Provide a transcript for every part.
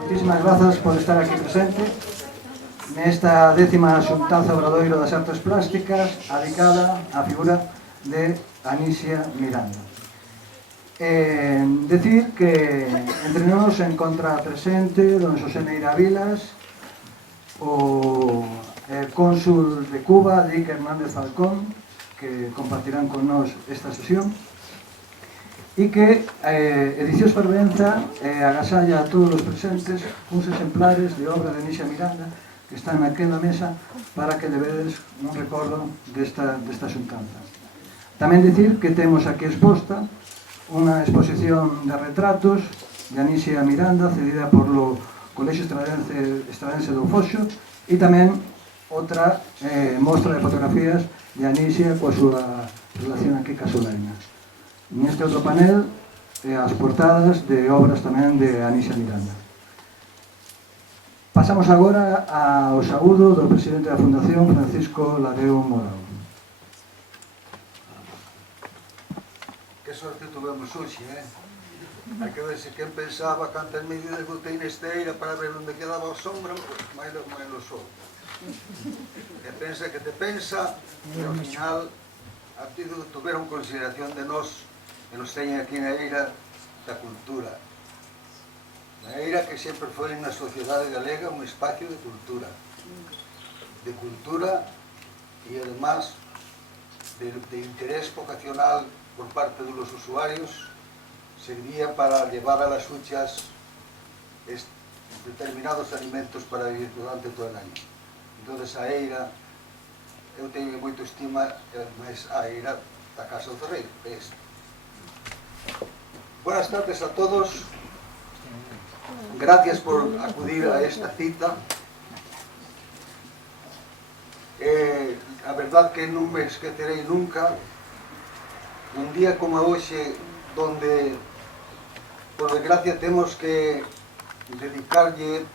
Moitísimas grazas por estar aquí presente nesta 10ª xuntanza Obradoiro das Artes Plásticas dedicada á figura de Anisia Miranda. Decir que entre nós se encontra presente don Xosé Neira Vilas, o cónsul de Cuba, Dick Hernández Falcón, que compartirán con nós esta sesión, e que Edicións Fervenza agasalla a todos os presentes uns exemplares de obra de Anisia Miranda que están naquela mesa para que levedes un recordo desta xuntanza. Tamén dicir que temos aquí exposta unha exposición de retratos de Anisia Miranda cedida por lo Colexio Estradense do Foxo e tamén outra mostra de fotografías de Anisia coa súa relación aquí ca Solaina. Neste outro panel, as portadas de obras tamén de Anisia Miranda. Pasamos agora ao saúdo do presidente da Fundación, Francisco Lareo Morao. Que sorte tuvemos hoxe, Hai que ver se quen pensaba cantas medidas botei nesta eira para ver onde quedaba a sombra, máis o sol. E pensa que te pensa, e ao final tuveron consideración de nós que nos teñen aquí na eira da cultura. Na eira que sempre foi na sociedade galega un espacio de cultura. De cultura e, además, de interés vocacional por parte dos usuarios, servía para llevar a las huchas determinados alimentos para vivir durante todo o año. Entón, a eira, eu teño moito estima, mas a eira da Casa do Ferreiro, é esta. Buenas tardes a todos. Gracias por acudir a esta cita. A verdad que non me esquecerei nunca un día como hoxe, donde por desgracia temos que dedicarlle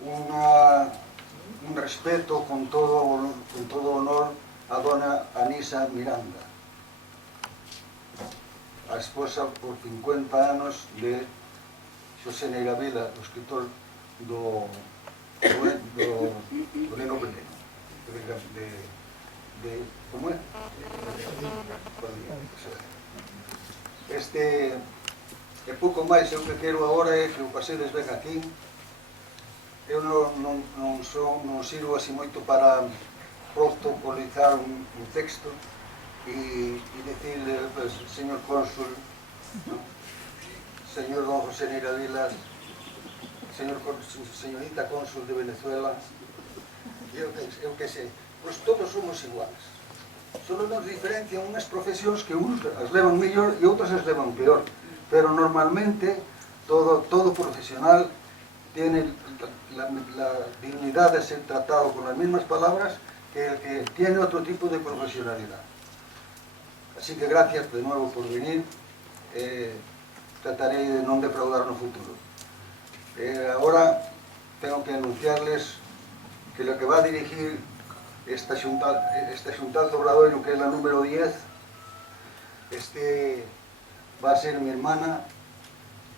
un respeto con todo honor a dona Anisia Miranda, a esposa por 50 anos de Xosé Neira Vilas, o escritor do Neno Veneno, como é? E pouco máis, eu que quero agora é que o pasedes ven aquí. Eu non sirvo así moito para protocolizar un texto e decirle, señor cónsul, señor don José Neira Vilas, señorita cónsul de Venezuela, eu que sei, pois todos somos iguales. Solo nos diferencian unhas profesións que uns as levan mellor e outras as levan peor, pero normalmente todo profesional tiene la dignidad de ser tratado con las mismas palabras que el que tiene otro tipo de profesionalidad. Así que gracias de nuevo por venir. Trataré de non defraudar no futuro. Ahora tengo que anunciarles que lo que va a dirigir esta xuntanza Obradoiro, que é la número 10, va a ser mi hermana,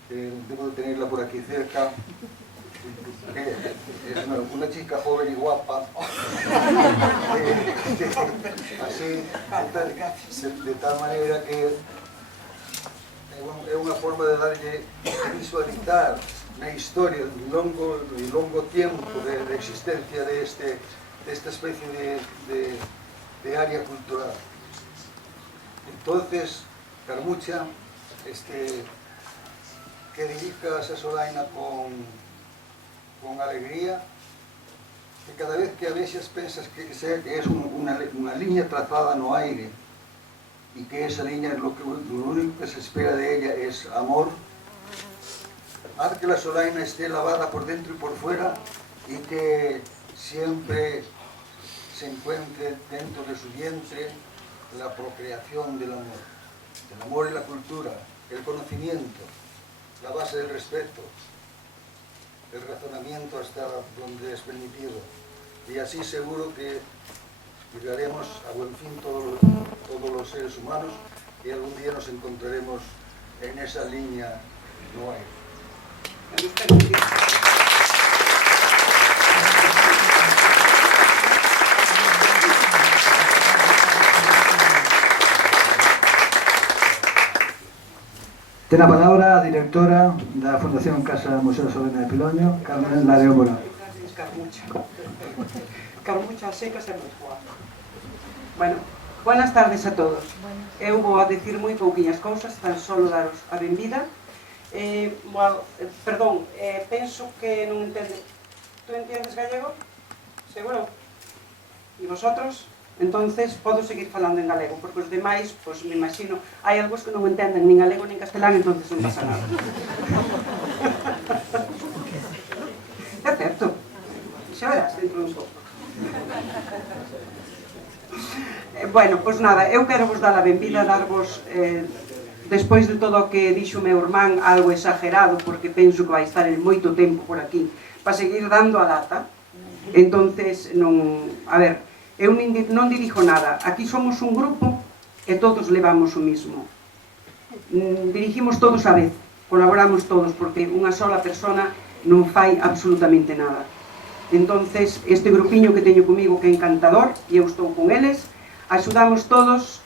debo de tenerla por aquí cerca, es una chica joven y guapa, así, de tal manera que é unha forma de darlle visualizar na historia de longo tempo de existencia desta especie de área cultural. Entonces, Carmucha, que dirijas a Solaina con alegría, que cada vez que a veces pensas que es unha liña trazada no aire, y que esa línea lo único que se espera de ella es amor. Haz que la Solaina esté lavada por dentro y por fuera y que siempre se encuentre dentro de su vientre la procreación del amor y la cultura, el conocimiento, la base del respeto, el razonamiento hasta donde es permitido, y así seguro que llegaremos a buen fin todos los seres humanos y algún día nos encontraremos en esa línea no hay. Ten a palabra a directora da Fundación Casa Museo Solena de Piloño, Carmen Lareo Morán. Carmucha secas e moi boa. Bueno, buenas tardes a todos. Eu vou a decir moi pouquiñas cousas, tan solo daros a benvida. Perdón, penso que non entende. Tú entiendes gallego? Seguro? E vosotros? Entonces, podo seguir falando en galego, porque os demais, pois me imagino, hai algúns que non entenden nin galego nin castelán, entonces non pasa nada. É certo. Xa verás dentro dun pouco. Bueno, pois nada, eu quero vos dar a benvida, darvos, despois de todo o que dixo meu irmán, algo exagerado, porque penso que vai estar en moito tempo por aquí, para seguir dando a lata. Entonces, non... A ver, eu non dirijo nada. Aquí somos un grupo e todos levamos o mismo. Dirigimos todos a vez, colaboramos todos, porque unha sola persona non fai absolutamente nada. Entonces, este grupiño que teño comigo que é encantador, e eu estou con eles, axudamos todos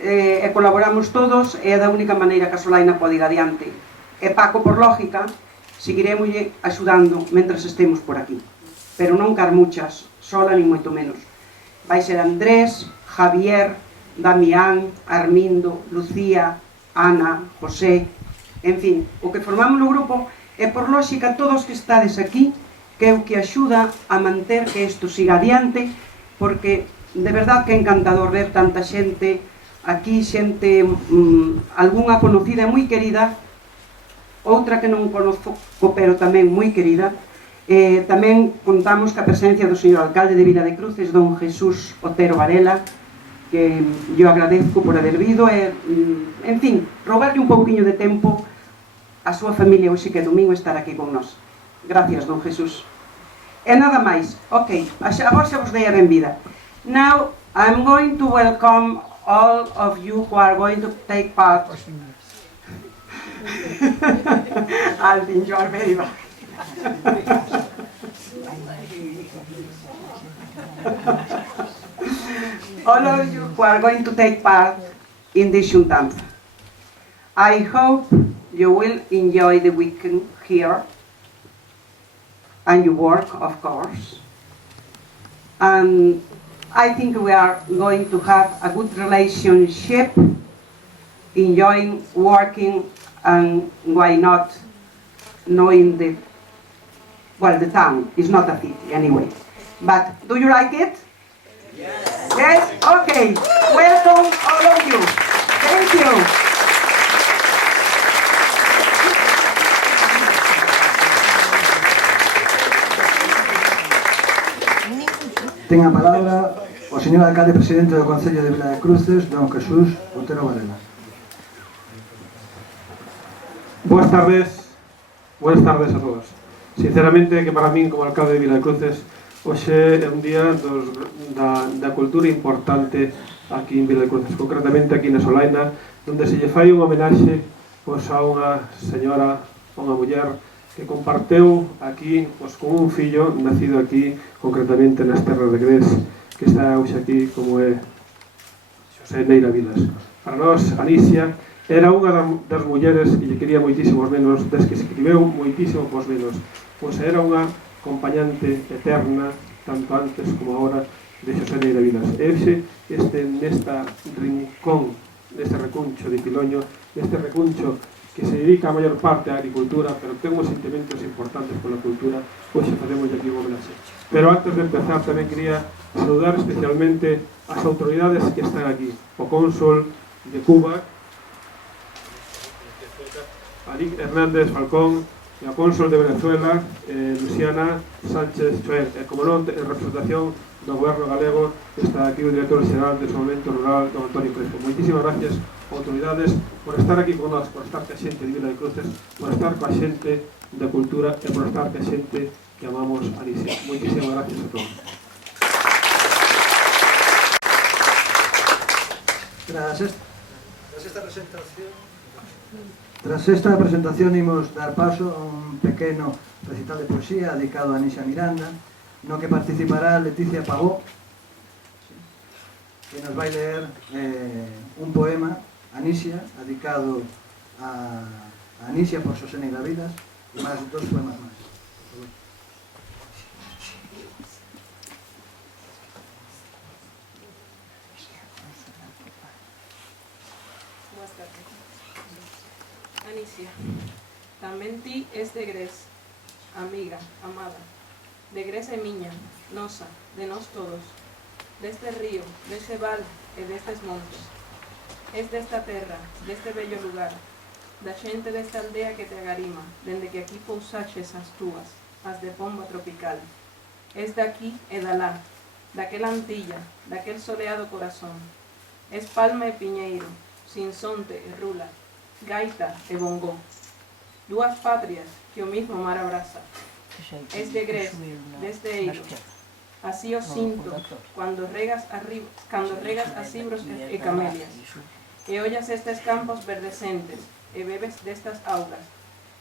e colaboramos todos, e é da única maneira que a Solaina pode ir adiante. E Paco, por lógica, seguiremos axudando mentras estemos por aquí. Pero non Carmuchas, sola nin moito menos. Vai ser Andrés, Javier, Damián, Armindo, Lucía, Ana, José, en fin, o que formamos no grupo é por lógica todos que estades aquí, que é o que axuda a manter que isto siga adiante, porque de verdad que é encantador ver tanta xente aquí, xente algunha conocida e moi querida, outra que non conozco pero tamén moi querida. Tamén contamos ca presencia do señor alcalde de Vila de Cruces, don Jesús Otero Varela, que yo agradezco por haber vido e, en fin, rogarle un pouquiño de tempo a súa familia hoxe que é domingo estar aquí con nós. Gracias, don Jesús. E nada máis. Ok, agora xa vos dei a benvida. Now, I'm going to welcome all of you who are going to take part. Alvin, you are very bad. All of you who are going to take part in this Xuntanza. I hope you will enjoy the weekend here, and your work, of course. And I think we are going to have a good relationship, enjoying working, and why not knowing the town is not a city anyway. But do you like it? Yes. Yes? Okay. Welcome all of you. Thank you. Ten a palabra o señor alcalde presidente do Concello de Vila de Cruces, don Jesús Otero Varela. Buenas tardes a todos. Sinceramente, que para min, como alcalde de Vila de Cruces, hoxe é un día da cultura importante aquí en Vila de Cruces, concretamente aquí na Solaina, onde se lle fai unha homenaxe a unha señora, unha muller, que comparteu aquí con un fillo nacido aquí, concretamente nas terras de Gres, que está hoxe aquí, como é Xosé Neira Vilas. Para nós, Alicia era unha das mulleres, e lle quería moitísimos menos, des que escribeu moitísimo pos menos, pois era unha acompañante eterna, tanto antes como agora, de Xosé Neira Vilas. E nesta rincón, neste recuncho de Piloño, neste recuncho que se dedica a maior parte á agricultura, pero ten uns sentimentos importantes pola cultura, hoxe facemos aquí un homenaxe. Pero antes de empezar tamén quería saludar especialmente as autoridades que están aquí, o cónsul de Cuba, Alí Hernández Falcón, e a cónsul de Venezuela, Luciana Sánchez Choer, e como non, en representación do goberno galego, está aquí o director xeral de Desenvolvemento Rural, don Antonio Crespo. Moitísimas gracias, autoridades, por estar aquí con nós, por estar ca xente de Vila de Cruces, por estar ca xente da cultura e por estar ca xente que amamos a Alicia. Moitísimas gracias a todos. Tras esta presentación Tras esta presentación imos dar paso a un pequeno recital de poesía dedicado a Anisia Miranda, no que participará Leticia Pavó, que nos vai ler un poema, Anisia, dedicado a Anisia por Xosé Neira Vilas, e máis dos poemas máis. Anisia, tamén ti es de Gres, amiga, amada, de Gres e miña, nosa, de nós todos, deste río, deste val e destes montes. Es desta terra, deste bello lugar, da xente desta aldea que te agarima, dende que aquí pousaches as túas, as de pomba tropical. Es de aquí e dalá, daquela antilla, daquel soleado corazón. Es palma e piñeiro, sinsonte e rula, gaita e bongó, dúas patrias que o mismo mar abraza. Es de Gres, desde Eiro, así o sinto, cando regas as cibros e camelias, e ollas estes campos verdecentes, e bebes destas augas,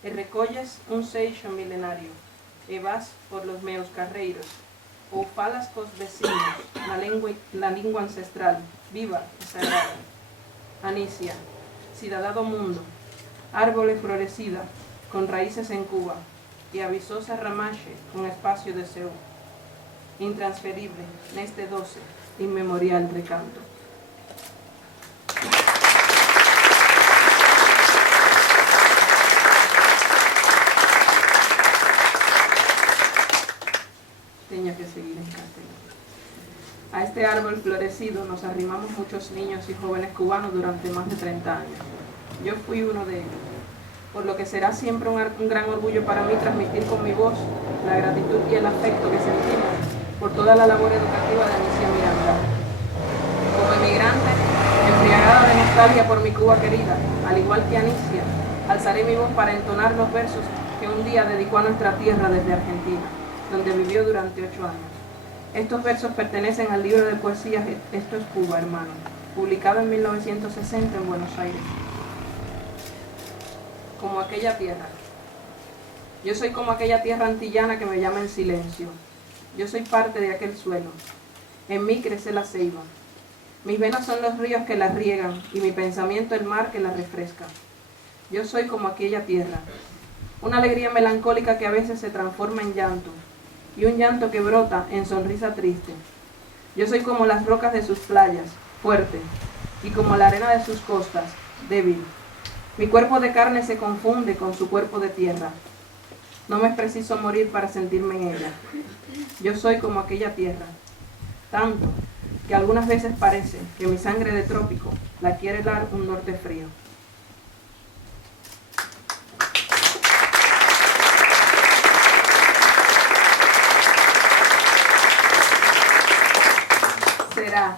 e recolles un seixo milenario, e vas por los meus carreiros, ou falas cos vecinos na lingua ancestral, viva e sagrada. Anisia, cidadá do mundo, árbole florecida, con raíces en Cuba, e a visosa ramaxe con espacio de seu, intransferible neste doce, inmemorial recanto. Tenía que seguir en castellano. A este árbol florecido nos arrimamos muchos niños y jóvenes cubanos durante más de 30 años. Yo fui uno de ellos, por lo que será siempre un gran orgullo para mí transmitir con mi voz la gratitud y el afecto que sentimos por toda la labor educativa de Anisia Miranda. Como emigrante, embriagada de nostalgia por mi Cuba querida, al igual que Anisia, alzaré mi voz para entonar los versos que un día dedicó a nuestra tierra desde Argentina, donde vivió durante 8 años. Estos versos pertenecen al libro de poesías Esto es Cuba, hermano, publicado en 1960 en Buenos Aires. Como aquella tierra. Yo soy como aquella tierra antillana que me llama en silencio. Yo soy parte de aquel suelo. En mí crece la ceiba. Mis venas son los ríos que la riegan y mi pensamiento el mar que la refresca. Yo soy como aquella tierra. Una alegría melancólica que a veces se transforma en llanto, y un llanto que brota en sonrisa triste. Yo soy como las rocas de sus playas, fuerte, y como la arena de sus costas, débil. Mi cuerpo de carne se confunde con su cuerpo de tierra. No me es preciso morir para sentirme en ella. Yo soy como aquella tierra, tanto que algunas veces parece que mi sangre de trópico la quiere dar un norte frío. Será,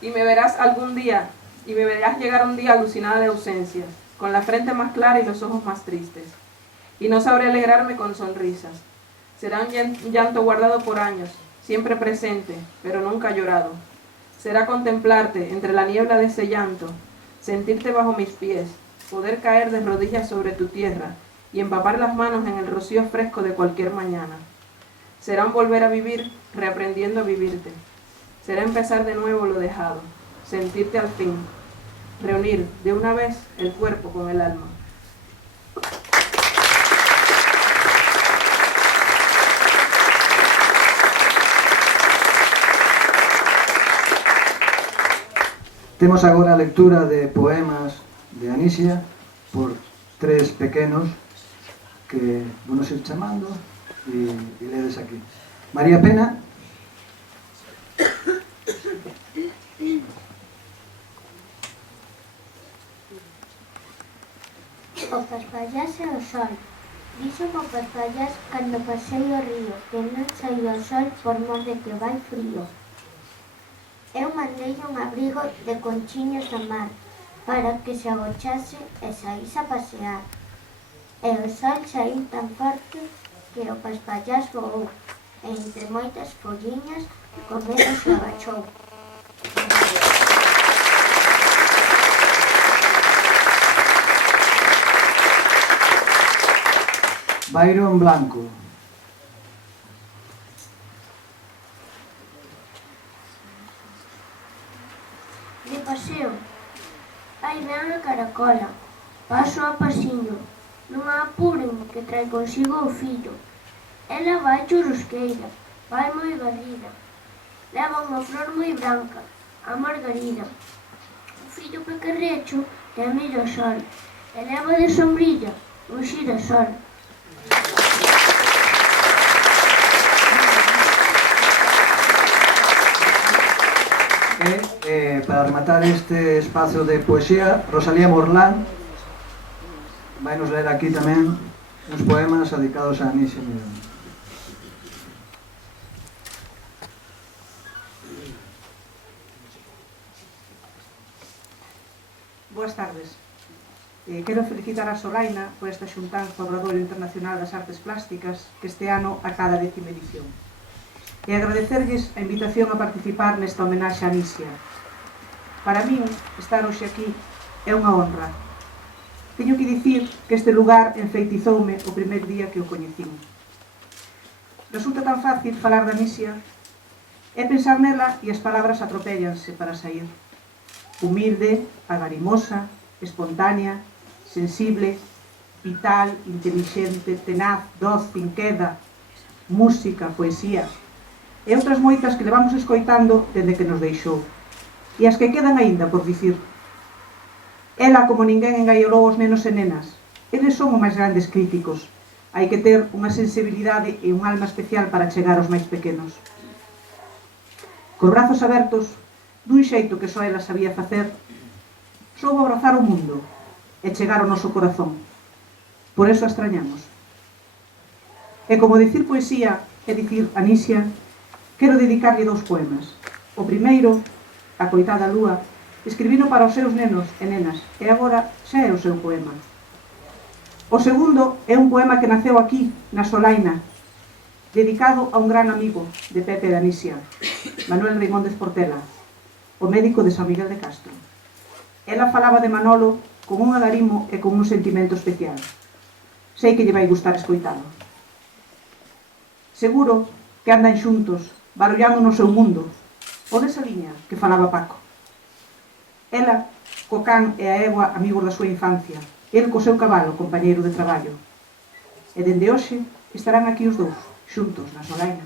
y me verás algún día, y me verás llegar un día alucinada de ausencias, con la frente más clara y los ojos más tristes, y no sabré alegrarme con sonrisas. Será un llanto guardado por años, siempre presente, pero nunca llorado. Será contemplarte entre la niebla de ese llanto, sentirte bajo mis pies, poder caer de rodillas sobre tu tierra y empapar las manos en el rocío fresco de cualquier mañana. Será un volver a vivir, reaprendiendo a vivirte. Será empezar de nuevo lo dejado, sentirte al fin, reunir de una vez el cuerpo con el alma. Temos agora a lectura de poemas de Anisia por 3 pequenos que vamos ir chamando e ledes aquí. María Pena. O paspallás e o sol. Dixo o paspallás cando pasei o río, que non saía o sol por mor de que vai frío. Eu mandei un abrigo de conchiños do mar, para que se agochase e saíse a pasear. E o sol saíu tan forte que o paspallás voou, e entre moitas folliñas con medo se agachou. Byron Blanco. De paseo. Aí ven a caracola. Paso a pasiño. Non a apuren, que trae consigo o fillo. Ela vai churrusqueira, vai moi garrida. Leva unha flor moi branca, a margarida. O fillo pequerrecho teme o sol, e leva de sombrilla un xirasol. Para rematar este espacio de poesía, Rosalía Morlán vai nos ler aquí tamén uns poemas dedicados a Anísia Mirón. Boas tardes. Quero felicitar a Solaina por esta xuntanza ao Obradoiro Internacional das Artes Plásticas que este ano acada a 10ª edición. E agradecerlles a invitación a participar nesta homenaxe a Anísia. Para min, estar hoxe aquí é unha honra. Teño que dicir que este lugar enfeitizoume o primeiro día que o coñecín. Resulta tan fácil falar da Anísia e pensar nela e as palabras atropéllanse para sair. Humilde, agarimosa, espontánea, sensible, vital, intelixente, tenaz, doce, inqueda, música, poesía e outras moitas que levamos escoitando dende que nos deixou. E as que quedan aínda por dicir. Ela, como ninguén, engaiolou os nenos e nenas. Eles son os máis grandes críticos. Hai que ter unha sensibilidade e un alma especial para chegar aos máis pequenos. Cos brazos abertos, dun xeito que só ela sabía facer, soubo abrazar o mundo e chegar ao noso corazón. Por eso a extrañamos. E como dicir poesía é dicir Anísia, quero dedicarlle 2 poemas. O primeiro, A coitada lúa, escribino para os seus nenos e nenas, e agora xa é o seu poema. O segundo é un poema que naceu aquí, na Solaina, dedicado a un gran amigo de Pepe e de Anísia, Manuel Reimóndez Portela, o médico de San Miguel de Castro. Ela falaba de Manolo con un agarimo e con un sentimento especial. Sei que lle vai gustar escoitalo. Seguro que andan xuntos, barullando no seu mundo, o desa liña que falaba Paco. Ela, co can e a egua amigos da súa infancia, el co seu cabalo, compañeiro de traballo. E dende hoxe estarán aquí os 2, xuntos na Solaina.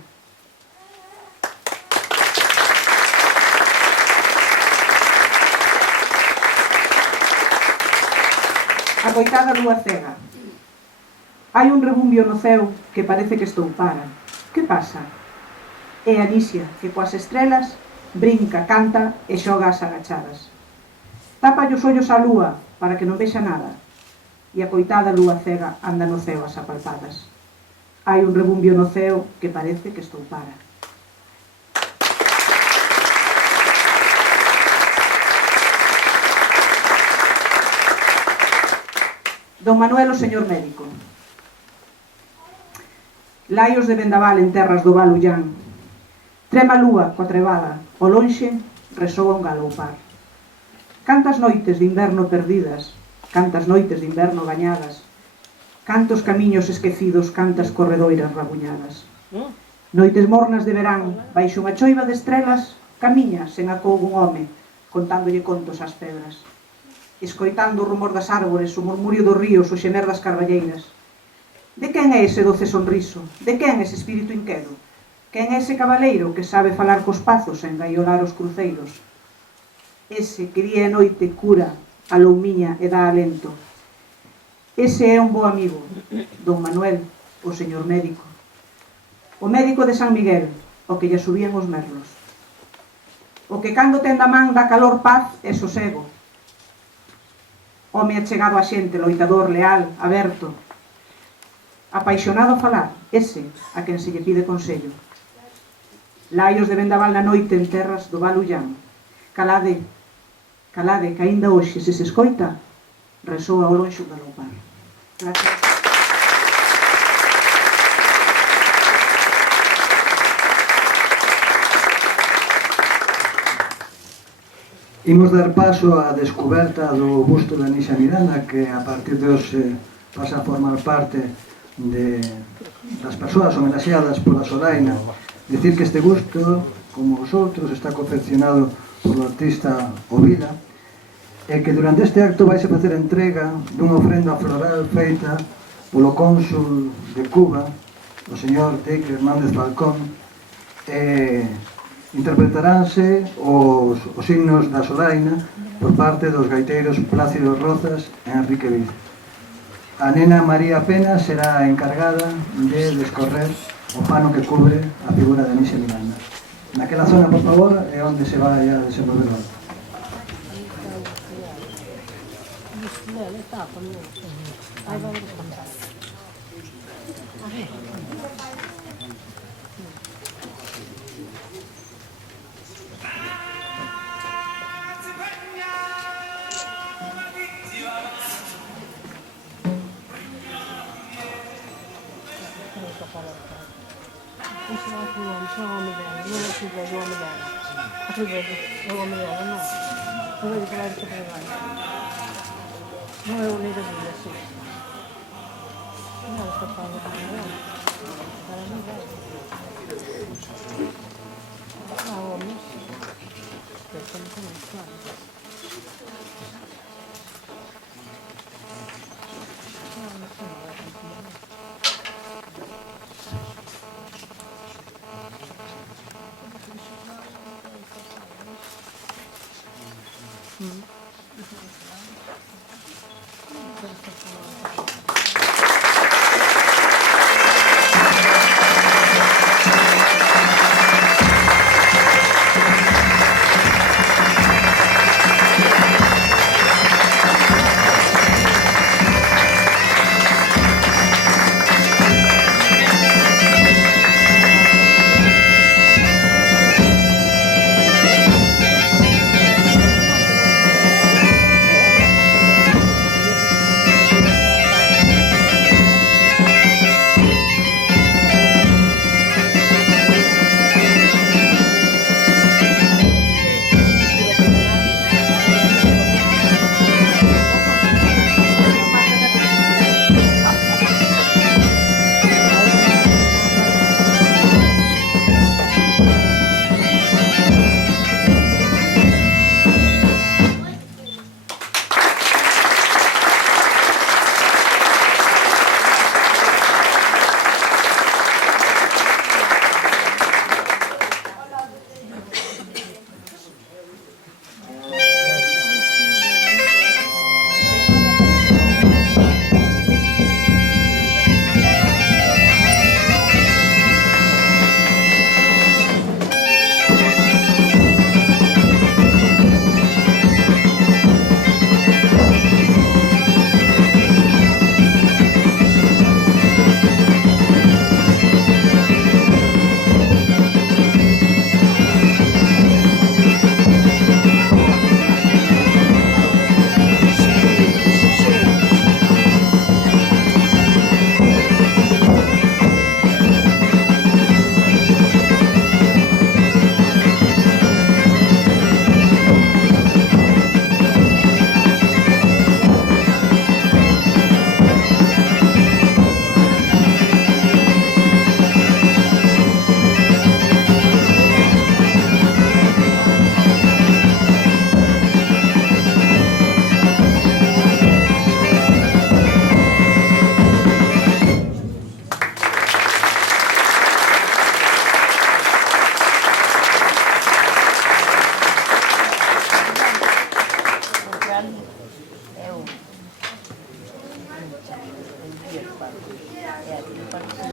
A coitada lúa cega. Hai un rebumbio no ceo que parece que estou para. Que pasa? É Anísia que coas estrelas brinca, canta e xoga as agachadas. Tapa os ollos á lúa para que non vexa nada, e a coitada lúa cega anda no ceo as apalpadas. Hai un rebumbio no ceo que parece que estou para. Don Manuel, o señor médico. Laios de vendaval en terras do Val Ullán. Trema a lúa coa trebada, ao lonxe resoa un galoupar. Cantas noites de inverno perdidas, cantas noites de inverno bañadas, cantos camiños esquecidos, cantas corredoiras rabuñadas. Noites mornas de verán, baixo unha choiva de estrelas, camiña sen acougo un home, contándolle contos ás pedras. Escoitando o rumor das árbores, o murmurio dos ríos, o xemer das carballeiras. De quen é ese doce sonriso? De quen ese espírito inquedo? Quen é ese cabaleiro que sabe falar cos pazos e engaiolar os cruceiros? Ese que día e noite cura a loumiña e dá alento. Ese é un bo amigo, don Manuel, o señor médico. O médico de San Miguel, o que lle subían os merlos. O que cando ten da man dá calor, paz e sosego. Home achegado a xente, loitador, leal, aberto. Apaixonado a falar, ese a quen se lle pide consello. Laios de vendaval na noite en terras do Val Ullán. Calade, calade, que aínda hoxe, se se escoita, resoa ao lonxe o galoupar. Gracias. Imos dar paso á descoberta do busto de Anísia Miranda, que a partir de hoxe pasa a formar parte das persoas homenaxeadas pola Solaina. Dicir que este gusto, como os outros, está confeccionado polo artista Ovila, e que durante este acto vaise facer entrega dunha ofrenda floral feita polo cónsul de Cuba, o señor Dick Hernández Falcón, e interpretaránse os himnos da Solaina por parte dos gaiteiros Plácido Rozas e Enrique Viz. A nena María Pena será a encargada de descorrer o pano que cubre a figura de Anisia Miranda. Naquela zona, por favor, é onde se vai a desenvolver o acto.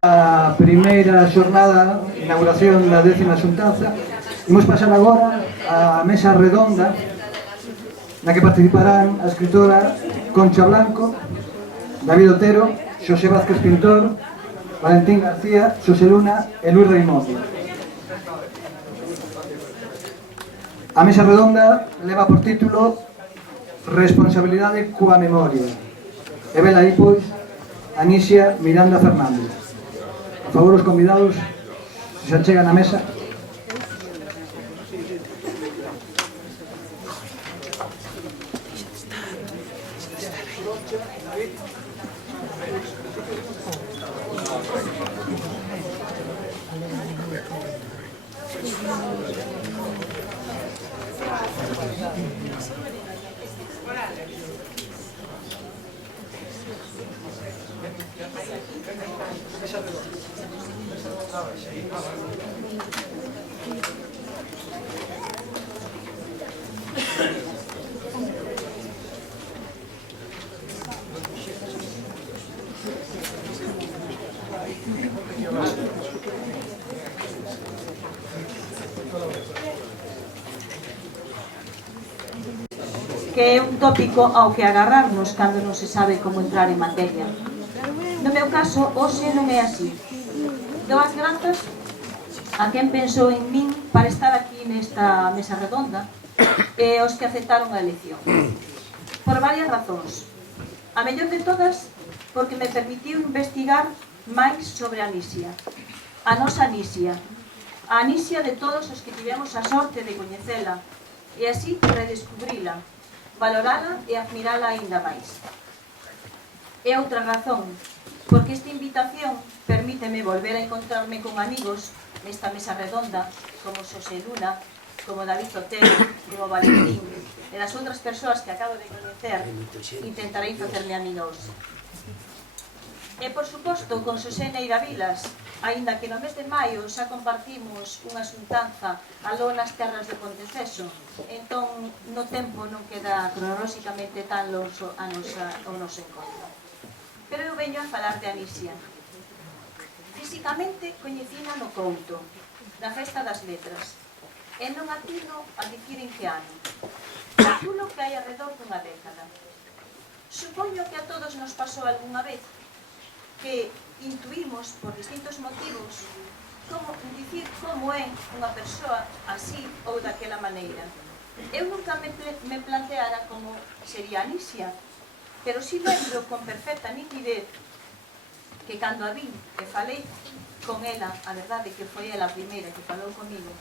A primeira xornada, inauguración da 10ª xuntanza. Imos pasar agora a mesa redonda na que participarán a escritora Concha Blanco, David Otero, Xosé Vázquez Pintor, Valentín García, Xosé Luna e Luis Reimondo. A mesa redonda leva por título Responsabilidade coa memoria. E vela aí, pois, Anisia Miranda Fernández. Por favor, os convidados, se se achegan á mesa. Que é un tópico ao que agarrarnos cando non se sabe como entrar en materia. No meu caso, hoxe non é así. Dou as grazas a quen pensou en min para estar aquí nesta mesa redonda e os que aceptaron a elección. Por varias razóns. A mellor de todas, porque me permitiu investigar máis sobre a Anisia. A nosa Anisia. A Anisia de todos os que tivemos a sorte de coñecela e así redescubrila, valorala e admirala aínda máis. E outra razón, porque esta invitación permíteme volver a encontrarme con amigos nesta mesa redonda, como Xosé Luna, como David Otero, como Valentín, e das outras persoas que acabo de coñecer, intentarei facerme amiga hoxe. E, por suposto, con Xosé Neira Vilas, aínda que no mes de maio xa compartimos unha xuntanza aló nas terras de Ponteceso, entón no tempo non queda cronolóxicamente tan lonxo o noso encontro. Pero eu veño a falar de Anisia. Físicamente coñecina no Couto, na Festa das Letras, e non atino a dicir en que ano. Calculo que hai alrededor dunha década. Supoño que a todos nos pasou algunha vez que intuímos por distintos motivos como é unha persoa así ou daquela maneira. Eu nunca me planteara como sería Anisia, pero si lembro con perfecta nitidez que cando a vi e falei con ela, a verdade que foi ela a primeira que falou comigo,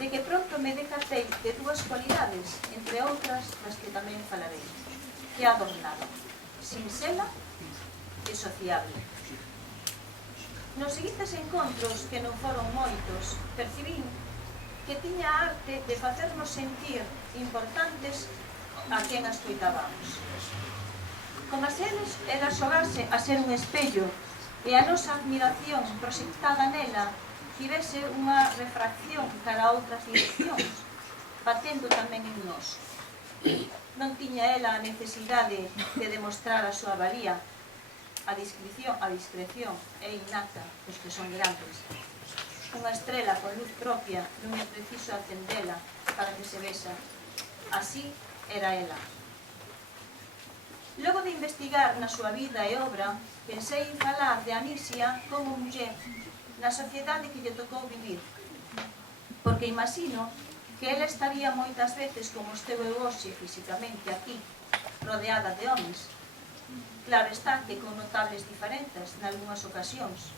de que pronto me decatei de dúas cualidades, entre outras das que tamén falarei, que a adornaba, sinxela e sociable. Nos seguintes encontros, que non foron moitos, percibín que tiña a arte de facernos sentir importantes a quen as coitábamos. Como se eles era xogarse a ser un espello e a nosa admiración proxectada nela tivese unha refracción cara a outras direccións, batendo tamén en nós. Non tiña ela a necesidade de demostrar a súa valía. A discreción é innata dos que son grandes. Unha estrela con luz propia non é preciso acendela para que se vexa. Así era ela. Logo de investigar na súa vida e obra, pensei en falar de Anisia como muller na sociedade que lle tocou vivir. Porque imagino que ela estaría moitas veces como estou eu hoxe físicamente aquí, rodeada de homes. Claro está que con notables diferenzas nalgúnas ocasións,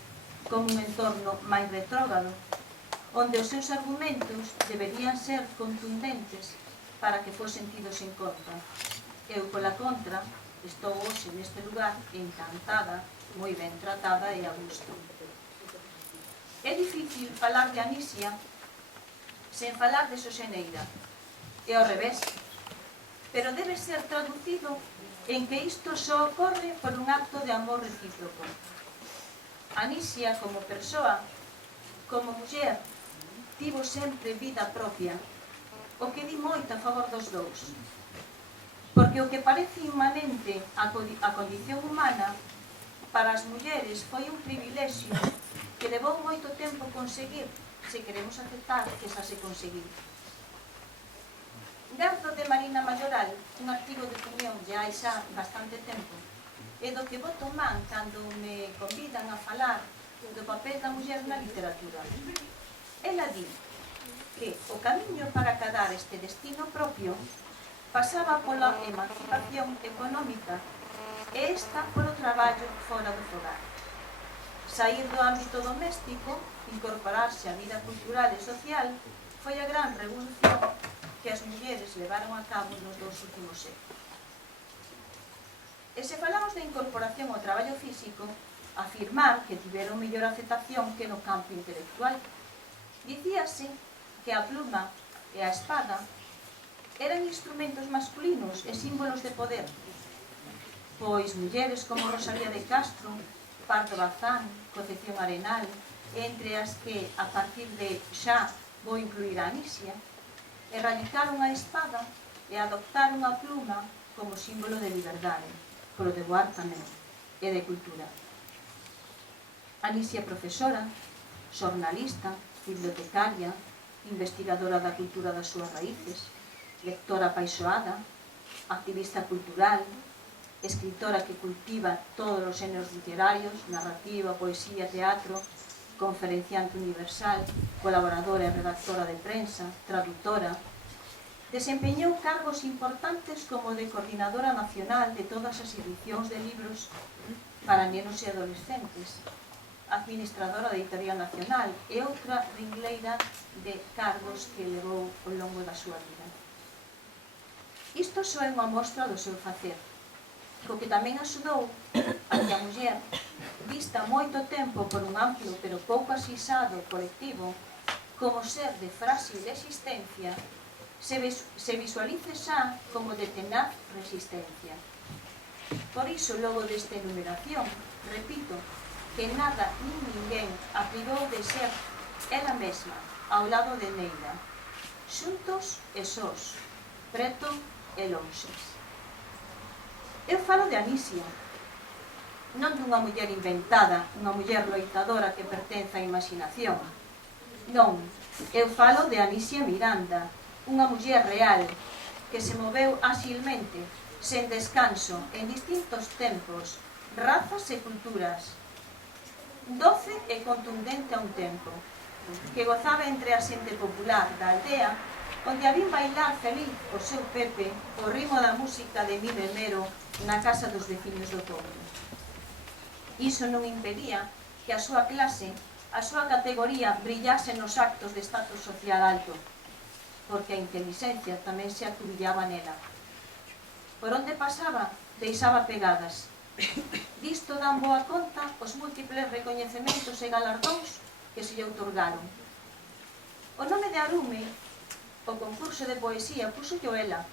como un entorno máis retrógrado, onde os seus argumentos deberían ser contundentes para que fosen tidos en conta. Eu, pola contra, estou hoxe neste lugar encantada, moi ben tratada e a gusto. É difícil falar de Anisia sen falar de Xosé Neira, e ao revés, pero debe ser traducido en que isto só ocorre por un acto de amor recíproco. Anisia, como persoa, como muller, tivo sempre vida propia, o que di moito a favor dos dous. Porque o que parece inmanente a condición humana, para as mulleres foi un privilexio que levou moito tempo conseguir, se queremos aceptar que xa se conseguiu. Gardo de Marina Mayoral, un artigo de opinión de hai xa bastante tempo, e do que boto man cando me convidan a falar do papel da muller na literatura. Ela di que o camiño para acadar este destino propio pasaba pola emancipación económica e esta polo traballo fora do fogar. Saír do ámbito doméstico, incorporarse á vida cultural e social, foi a gran revolución que as mulleres levaron a cabo nos 2 últimos séculos. E se falamos de incorporación ao traballo físico, afirmar que tiveron mellor aceptación que no campo intelectual. Dicíase que a pluma e a espada eran instrumentos masculinos e símbolos de poder, pois mulleres como Rosalía de Castro Pardo Bazán, Concepción Arenal, entre as que, a partir de xa, vou incluir a Anisia, erradicaron a espada e adoptaron a pluma como símbolo de liberdade, polo de voar tamén, e de cultura. Anisia profesora, xornalista, bibliotecaria, investigadora da cultura das súas raíces, lectora apaixoada, activista cultural, escritora que cultiva todos os xéneros literarios, narrativa, poesía, teatro, conferenciante universal, colaboradora e redactora de prensa, traductora. Desempeñou cargos importantes como de coordinadora nacional de todas as edicións de libros para nenos e adolescentes, administradora da Editorial Nacional e outra ringleira de cargos que levou ao longo da súa vida. Isto só é unha mostra do seu facer, co que tamén axudou a que a muller, vista moito tempo por un amplo pero pouco asisado colectivo como ser de frágil existencia, se visualice xa como de tenaz resistencia. Por iso, logo desta enumeración, repito que nada nin ninguén a privou de ser ela mesma ao lado de Neira, xuntos e sós, preto e lonxes. Eu falo de Anisia, non dunha muller inventada, unha muller loitadora que pertence á imaginación. Non, eu falo de Anisia Miranda, unha muller real, que se moveu áxilmente, sen descanso, en distintos tempos, razas e culturas, doce e contundente a un tempo, que gozaba entre a xente popular da aldea, onde a vin bailar feliz o seu Pepe, o ritmo da música de mi memero na casa dos veciños do pobo. Iso non impedía que a súa clase, a súa categoría brillase nos actos de estatus social alto, porque a inteligencia tamén se acubillaba nela. Por onde pasaba, deixaba pegadas. Disto dan boa conta os múltiples recoñecementos e galardóns que se lle outorgaron. O nome de Arume, o concurso de poesía puxo ela,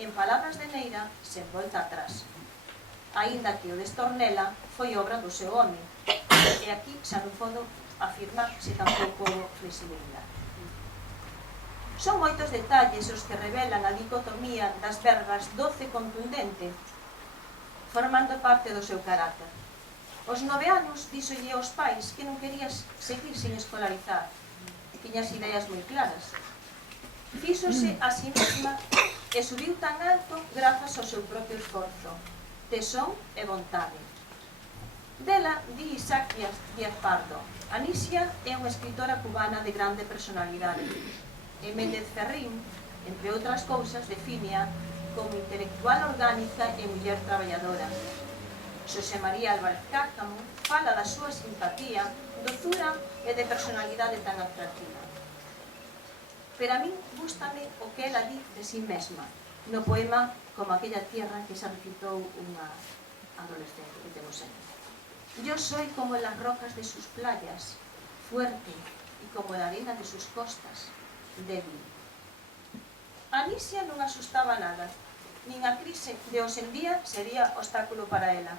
en palabras de Neira, sen volta atrás. Aínda que o de Estornela foi obra do seu home, e aquí xa non podo afirmar se tampouco houbo flexibilidade. Son moitos detalles os que revelan a dicotomía das verbas doce e contundente, formando parte do seu carácter. Aos 9 anos díxolle aos pais que non quería seguir sin escolarizar, e tiña as ideas moi claras. Fíxose a si mesma e subiu tan alto grazas ao seu propio esforzo, tesón e vontade. Dela di Isaac Díaz Pardo: Anisia é unha escritora cubana de grande personalidade. E Méndez Ferrín, entre outras cousas, defínea como intelectual orgánica e muller traballadora. Xosé María Álvarez Cárcamo fala da súa simpatía, dozura e de personalidade tan atractiva. Pero a min gústame o que ela di de si mesma, no poema Como aquella tierra que se recitou unha adolescente que temos sempre. Yo soy como las rocas de sus playas, fuerte, y como la arena de sus costas, débil. Anisia non asustaba nada, nin a crise de hoxendía sería obstáculo para ela.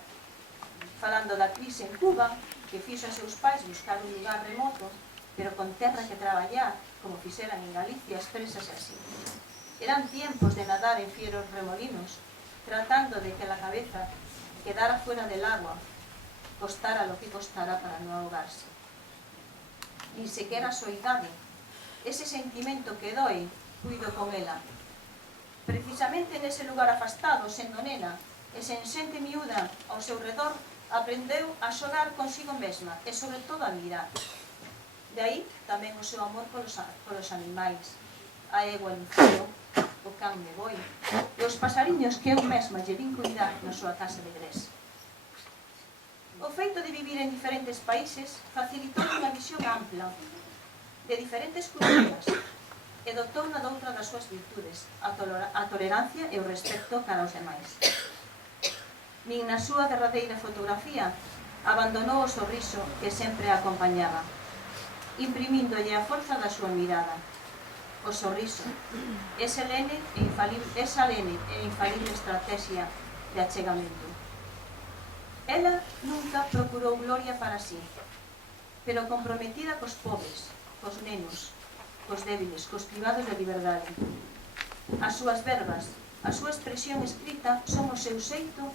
Falando da crise en Cuba, que fixo a seus pais buscar un lugar remoto, pero con terra que traballar, como fixeran en Galicia, expresase así. Eran tiempos de nadar en fieros remolinos, tratando de que la cabeza quedara fuera del agua, costara lo que costara para no ahogarse. Ni sequera a soidade, ese sentimento que doe, cuido con ela. Precisamente nese lugar afastado, sendo nena, e sen xente miúda ao seu redor, aprendeu a xogar consigo mesma e, sobre todo, a mirar. De aí tamén o seu amor polos animais, a egua Lucío, o can me boi, e os pasariños que eu mesma lle vin cuidar na súa casa de Gres. O feito de vivir en diferentes países facilitou unha visión ampla de diferentes culturas e dotou unha doutra das súas virtudes, a tolerancia e o respecto cara aos demais. Nin na súa derradeira fotografía abandonou o sorriso que sempre a acompañaba, imprimíndolle a forza da súa mirada. O sorriso, esa lene e infalible estrategia de achegamento. Ela nunca procurou gloria para sí, pero comprometida cos pobres, cos nenos, cos débiles, cos privados de liberdade. As súas verbas, a súa expresión escrita son o seu xeito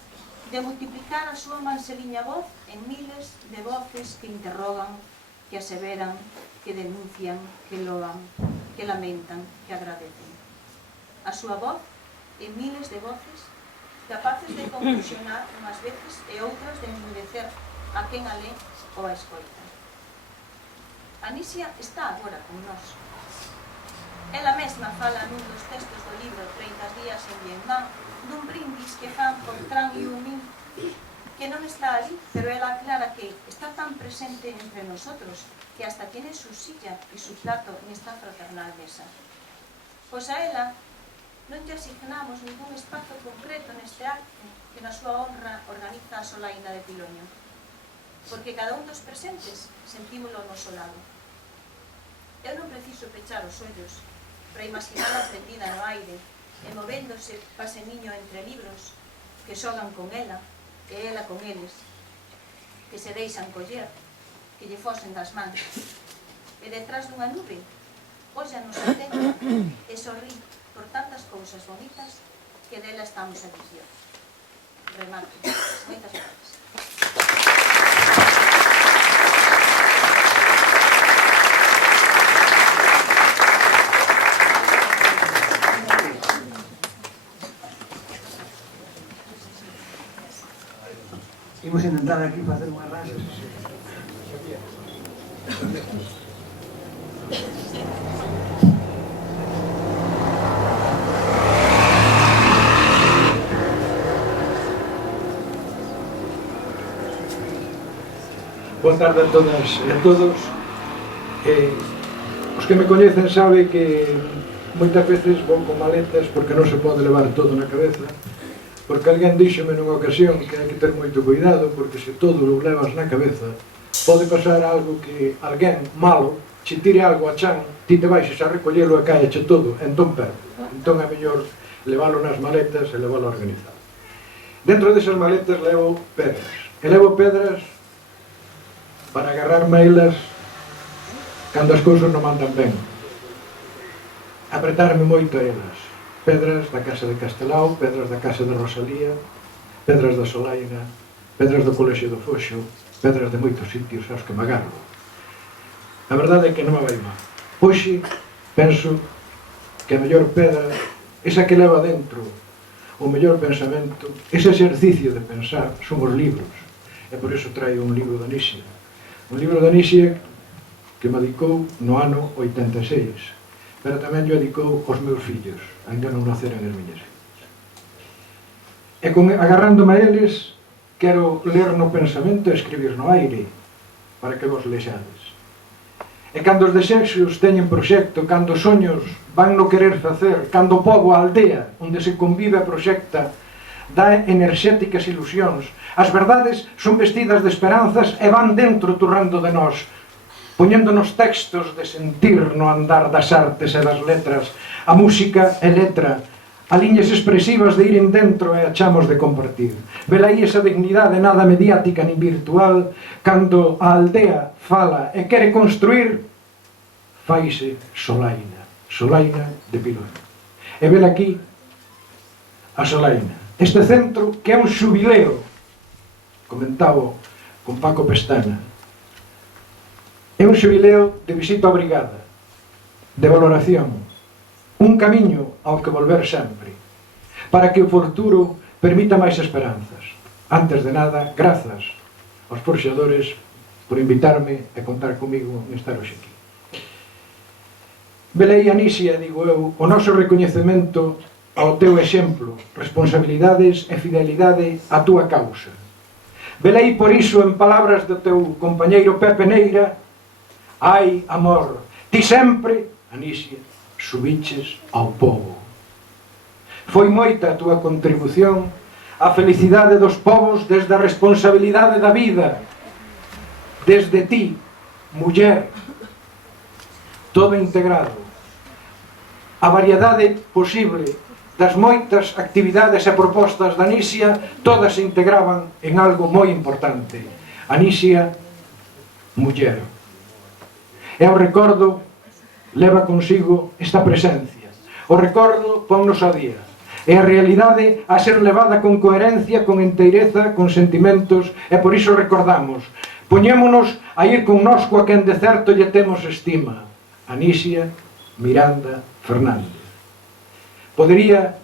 de multiplicar a súa manseliña voz en miles de voces que interrogan, que aseveran, que denuncian, que loan, que lamentan, que agradecen. A súa voz en miles de voces capaces de confusionar unhas veces e outras de enmudecer a quen a lé ou a escoita. Anisia está agora con nós. Ela mesma fala nun dos textos do libro 30 días en Vietnam dun brindis que fan por Tran Yu Min, que non está ali, pero ela aclara que está tan presente entre nosotros que hasta tiene su silla y su plato en esta fraternal mesa. Pois a ela non lle asignamos ningún espazo concreto neste acto que na súa honra organiza a Solaina de Piloño, porque cada un dos presentes sentímolo ao noso lado. Eu non preciso pechar os ollos para imaginala prendida no aire e movéndose paseniño entre libros que xogan con ela e ela con eles, que se deixan coller, que lle fosen das mans, e detrás dunha nube óllanos a tenda e sorrí por tantas cousas bonitas que dela estamos a dicir. Remato. Moitas gracias. Imos intentar aquí facer un arranxo. Boa tarde a todas e a todos. Os que me coñecen sabe que moitas veces vou con maletas porque non se pode levar todo na cabeza, porque alguén díxome nunha ocasión que hai que ter moito cuidado, porque se todo o levas na cabeza pode pasar algo que alguén malo che tire algo a chan, ti te baixes a recollelo e caeche todo, entón perde. Entón é mellor leválo nas maletas e leválo organizado. Dentro desas maletas levo pedras, e levo pedras para agarrarme a elas cando as cousas non mandan ben, apretarme moito a elas. Pedras da Casa de Castelao, pedras da Casa de Rosalía, pedras da Solaina, pedras do Colexio do Foxo, pedras de moitos sitios aos que me agarro. A verdade é que non me vai mal. Hoxe penso que a mellor pedra, esa que leva dentro o mellor pensamento, ese exercicio de pensar, son os libros. E por iso traio un libro de Anisia. Un libro de Anisia que me dedicou no ano 86, pero tamén yo dedicou aos meus fillos, ainda non naceran as miñas fillas. E agarrándome a eles, quero ler no pensamento e escribir no aire, para que vos lexades. E cando os desexos teñen proxecto, cando os soños van no querer facer, cando o pobo, a aldea, onde se convive a proxecta, dá enerxéticas ilusións, as verdades son vestidas de esperanzas e van dentro turrando de nós, poñéndonos textos de sentir no andar das artes e das letras, a música e letra, a liñas expresivas de iren dentro e achamos de compartir. Velaí esa dignidade nada mediática nin virtual, cando a aldea fala e quere construir, faise Solaina, Solaina de Piloño. E vela aquí a Solaina. Este centro que é un xubileo, comentaba con Paco Pestana, é un xubileo de visita obrigada, de valoración, un camiño ao que volver sempre, para que o futuro permita máis esperanzas. Antes de nada, grazas aos forxadores por invitarme e contar comigo en estar hoxe aquí. Velaí, Anisia, digo eu, o noso recoñecemento ao teu exemplo, responsabilidades e fidelidade á túa causa. Velaí por iso en palabras do teu compañeiro Pepe Neira: ai, amor, ti sempre, Anisia, subiches ao pobo. Foi moita a túa contribución á felicidade dos povos desde a responsabilidade da vida, desde ti, muller, todo integrado, a variedade posible das moitas actividades e propostas da Anisia, todas se integraban en algo moi importante. Anisia, muller. E o recordo leva consigo esta presencia. O recordo ponnos a día. E a realidade a ser levada con coherencia, con enteireza, con sentimentos, e por iso recordamos. Poñémonos a ir connosco a quen de certo lle temos estima. Anisia Miranda Fernández. Podería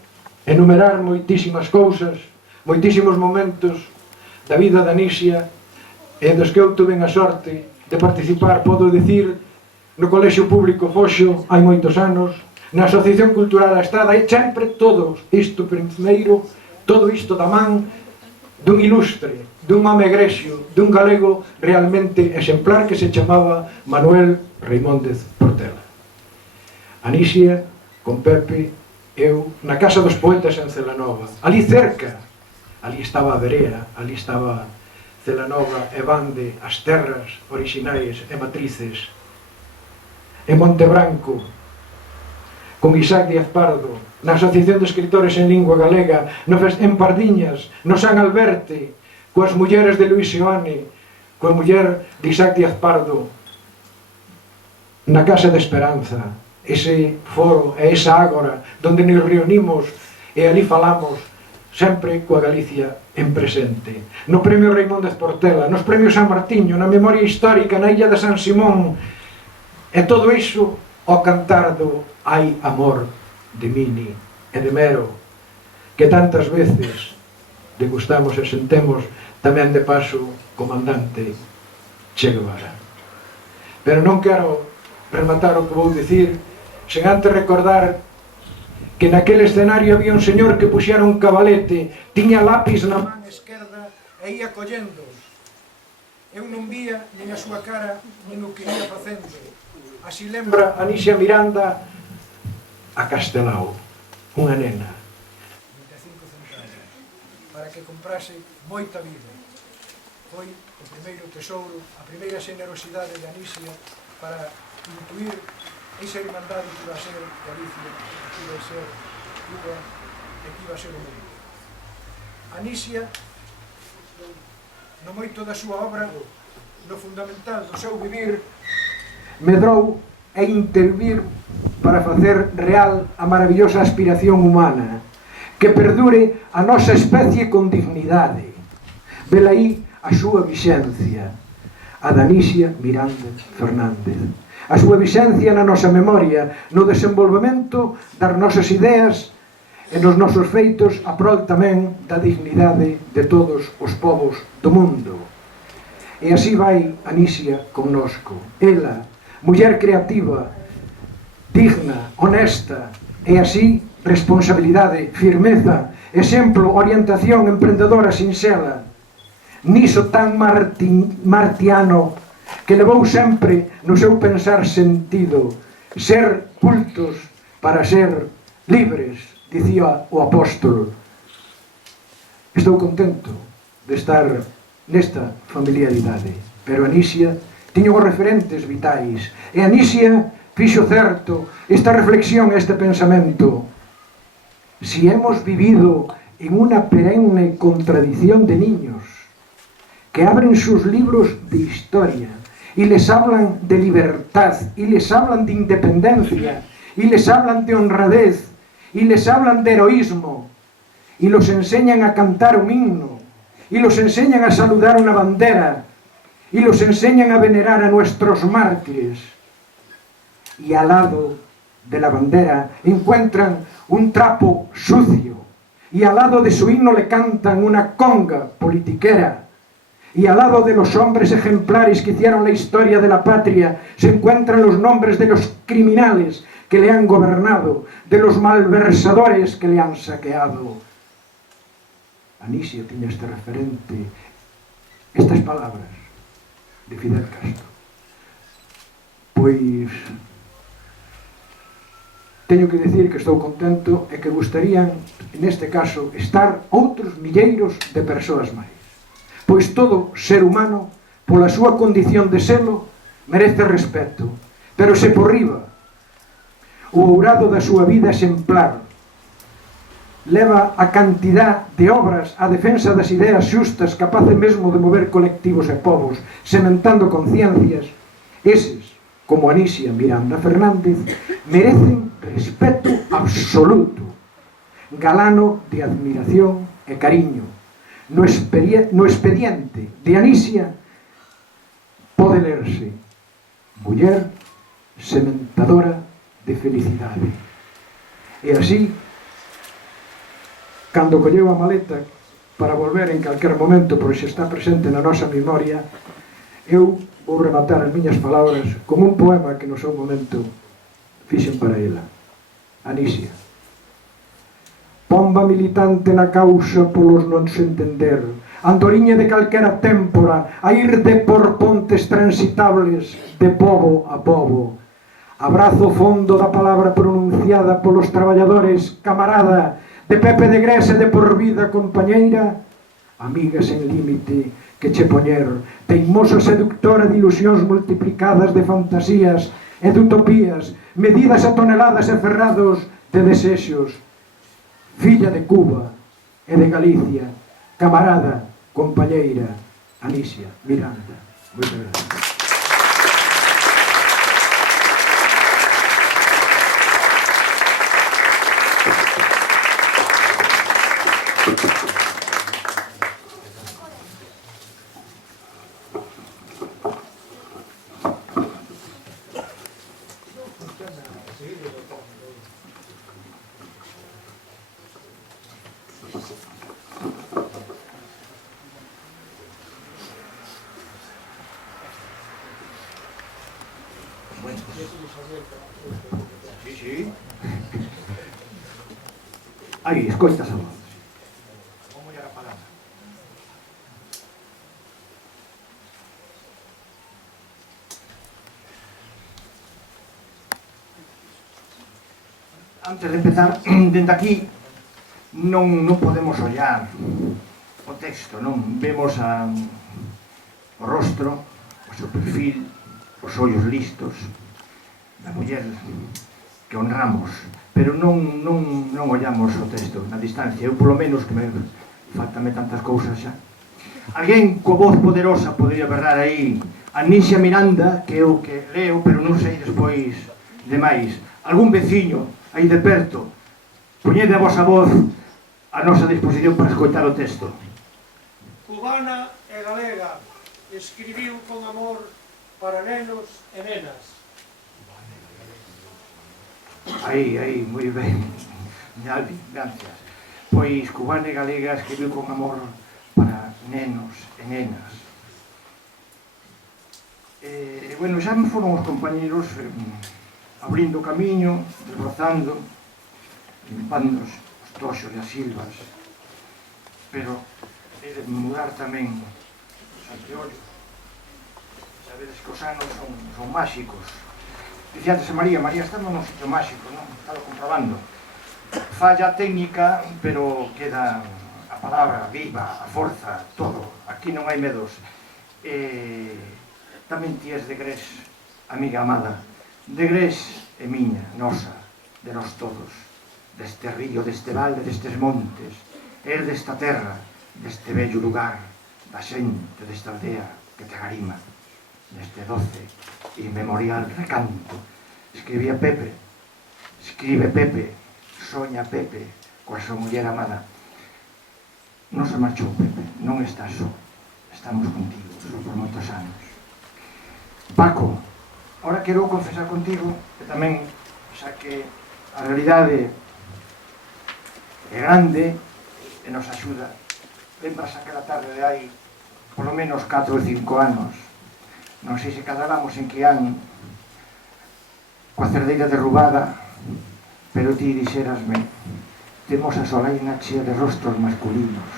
enumerar moitísimas cousas, moitísimos momentos da vida de Anisia, e dos que eu tuve a sorte de participar, podo dicir, no Colexio Público Foxo hai moitos anos, na Asociación Cultural A Estrada, e sempre todo isto primeiro, todo isto da man dun ilustre, dun home grexio, dun galego realmente exemplar que se chamaba Manuel Reimóndez Portela. Anisia, con Pepe, eu, na Casa dos Poetas en Celanova, ali cerca, ali estaba a Berea, ali estaba Celanova e Bande, as terras orixinais e matrices. En Montebranco, con Isaac Díaz Pardo, na Asociación de Escritores en Lingua Galega, en Pardiñas, no San Alberte, coas mulleres de Luis Seoane, coa muller de Isaac Díaz Pardo, na Casa de Esperanza, ese foro e esa ágora donde nos reunimos e ali falamos sempre coa Galicia en presente. No Premio Reimóndez Portela, nos Premios San Martiño, na Memoria Histórica, na Illa de San Simón, e todo iso ao cantar do Hai amor de Mini e de Mero, que tantas veces degustamos e sentemos tamén de paso comandante Che Guevara. Pero non quero rematar o que vou dicir sen antes recordar que naquele escenario había un señor que puxera un cabalete, tiña lápis na man esquerda e ia collendos. Eu non vía nin a súa cara nin o que ia facendo. Así lembra Anisia Miranda a Castelao, unha nena, 25 centavos, para que comprase moita vida. Foi o primeiro tesouro, a primeira generosidade de Anisia para intuir esa irmandade que iba a ser Galicia, que iba a ser Cuba e que iba a ser o mundo. Anisia, no moito da súa obra, no fundamental do seu vivir, medrou e intervir para facer real a maravillosa aspiración humana, que perdure a nosa especie con dignidade. Velaí a súa vixencia, a da Anisia Miranda Fernández. A súa vixencia na nosa memoria, no desenvolvemento das nosas ideas e nos nosos feitos a prol tamén da dignidade de todos os povos do mundo. E así vai Anisia connosco. Ela, muller creativa, digna, honesta, e así responsabilidade, firmeza, exemplo, orientación emprendedora sinxela, niso tan martiano que levou sempre no seu pensar sentido, ser cultos para ser libres, dicía o apóstolo. Estou contento de estar nesta familiaridade, pero Anisia tiña os referentes vitais, e Anisia fixo certo esta reflexión, este pensamento. Si hemos vivido en una perenne contradicción de niños que abren sus libros de historia y les hablan de libertad, y les hablan de independencia, y les hablan de honradez, y les hablan de heroísmo, y los enseñan a cantar un himno, y los enseñan a saludar una bandera, y los enseñan a venerar a nuestros mártires. Y al lado de la bandera encuentran un trapo sucio, y al lado de su himno le cantan una conga politiquera, y al lado de los hombres ejemplares que hicieron la historia de la patria se encuentran los nombres de los criminales que le han gobernado, de los malversadores que le han saqueado. Anisia tiña este referente, estas palabras de Fidel Castro. Pois teño que decir que estou contento e que gustarían, neste caso, estar outros milleiros de persoas máis. Pois todo ser humano, pola súa condición de selo, merece respeto, pero se por riba o ourado da súa vida exemplar leva a cantidad de obras a defensa das ideas xustas capaces mesmo de mover colectivos e povos, sementando conciencias, eses, como Anisia Miranda Fernández, merecen respeto absoluto, galano de admiración e cariño. No expediente de Anisia pode lerse: muller sementadora de felicidade. E así, cando colleu a maleta para volver en calquer momento, porque se está presente na nosa memoria, eu vou rematar as miñas palabras con un poema que no seu momento fixen para ela. Anisia. Pomba militante na causa polos non se entender, andoriña de calquera témpora, a ir de por pontes transitables de pobo a pobo. Abrazo fondo da palabra pronunciada polos traballadores, camarada, de Pepe de Gres e de por vida compañeira, amiga sen límite que che poñer, teimosa seductora de ilusións multiplicadas de fantasías e de utopías, medidas a toneladas e ferrados de desexos, filla de Cuba e de Galicia, camarada, compañeira, Anisia Miranda. Moitas gracias. Sí. Aí, escoitas a voz. Como era a palabra? Antes de empezar, dende aquí non podemos ollar o texto, non vemos o rostro, o seu perfil, os ollos listos da muller que honramos, pero non ollamos o texto na distancia. Eu polo menos, que me faltame tantas cousas xa. Alguén co voz poderosa podería berrar aí Anisia Miranda, que eu que leo, pero non sei despois demais. Algún veciño aí de perto, poñede a vosa voz a nosa disposición para escoitar o texto. Cubana e galega, escribiu con amor para nenos e nenas. Aí, moi ben. Gracias. Pois cubana e galega escribiu con amor para nenos e nenas. Bueno, xa me foron os compañeros abrindo o camiño, desbrozando, limpando os toxos e as silvas, pero he de mudar tamén os anteollos. Sabedes que os anos son máxicos. Dicía antes a María estando nun sitio máxico, non? Estaba comprobando. Falla técnica, pero queda a palabra viva, a forza, todo. Aquí non hai medos. Tamén ti és de Gres, amiga amada. De Gres é miña, nosa, de nós todos. Deste río, deste valde, destes montes. Er desta terra, deste bello lugar, da xente desta aldea que te agarima. Neste doce inmemorial recanto. Escribe Pepe, soña Pepe, coa súa muller amada. Non se marchou Pepe, non estás só, estamos contigo, só por moitos anos. Paco, ahora quero confesar contigo, que tamén, xa que a realidade é grande e nos axuda. Lembras aquela tarde de hai polo menos 4 ou 5 anos. Non sei se cadalamos en que ano, coa cerdeira derrubada, pero ti dixerasme: temos a solaina chea de rostros masculinos.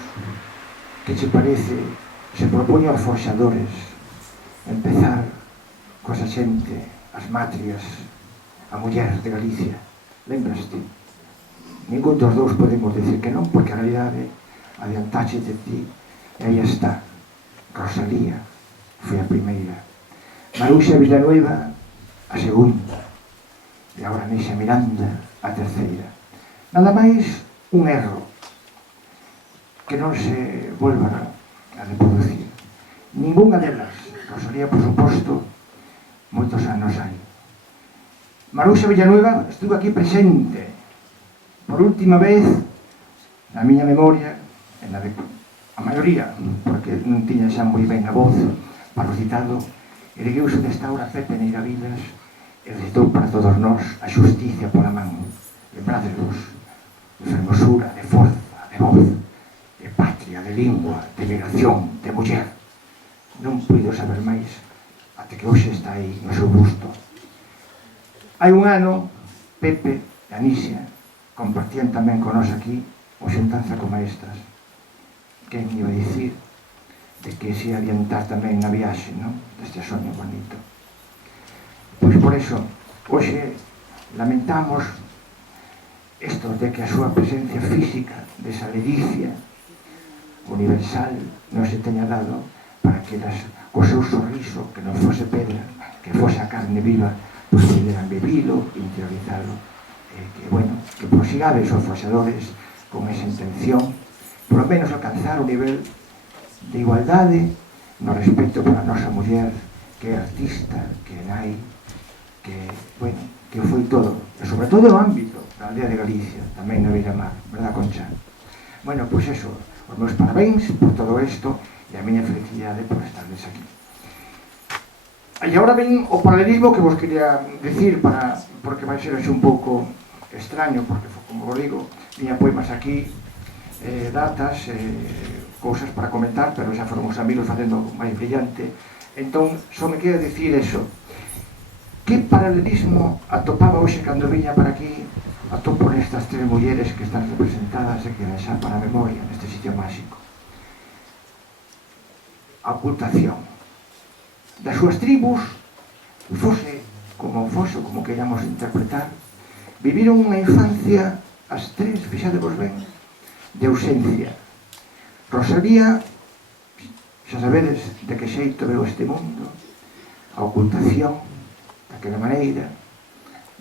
Que che parece se propoño aos forxadores empezar coa xente, as matrias, a muller de Galicia? Lembraste? Ningún dos dous podemos decir que non, porque a realidade adiantaxe de ti, e aí está. Rosalía foi a primeira, Maruxa Villanueva a segunda, e agora Anisia Miranda a terceira. Nada máis un erro que non se volva a reproducir. Ninguna delas, Rosalía, por suposto, moitos anos hai. Maruxa Villanueva estuvo aquí presente por última vez na miña memoria, en la de a maioría, porque non tiña xa moi ben a voz para o citado, ergueuse desta hora Pepe Neira Vilas e recitou para todos nós a xusticia pola man. Lembrádevos de fermosura, de forza, de voz, de patria, de lingua, de liberación, de muller. Non puido saber máis até que hoxe está aí no seu busto. Hai un ano, Pepe e Anisia compartían tamén con nós aquí o xuntanza con maestras. Quen iba a dicir de que se adiantar tamén na viaxe, non? Deste soño bonito. Pois por eso, hoxe lamentamos isto de que a súa presencia física desa ledicia universal non se teña dado para que co seu sorriso, que non fose pedra, que fose a carne viva, pois poderan bebilo, interiorizalo, que, bueno, que prosigades os forxadores con esa intención, por lo menos alcanzar o nivel de igualdade no respecto para a nosa muller, que é artista, que é nai, que, bueno, que foi todo, e sobre todo no ámbito da aldea de Galicia, tamén na Beira-Mar, verdad, Concha? Bueno, pois eso, os meus parabéns por todo isto e a miña felicidade por estarles aquí. E agora ven o paralelismo que vos quería decir, porque vai ser así un pouco extraño, porque, como vos digo, tiña poemas aquí, datas, cousas para comentar, pero xa foron os amigos facendo máis brillante. Entón, só me queda dicir eso. Que paralelismo atopaba hoxe cando viña para aquí? Atopo nestas tres mulleres que están representadas e que deixan para a memoria neste sitio máxico. A ocultación das súas tribus, fose como queiramos interpretar, viviron unha infancia, as tres, fixadevos ben, de ausencia. Rosalía, xa sabedes de que xeito veo este mundo, a ocultación, daquela maneira,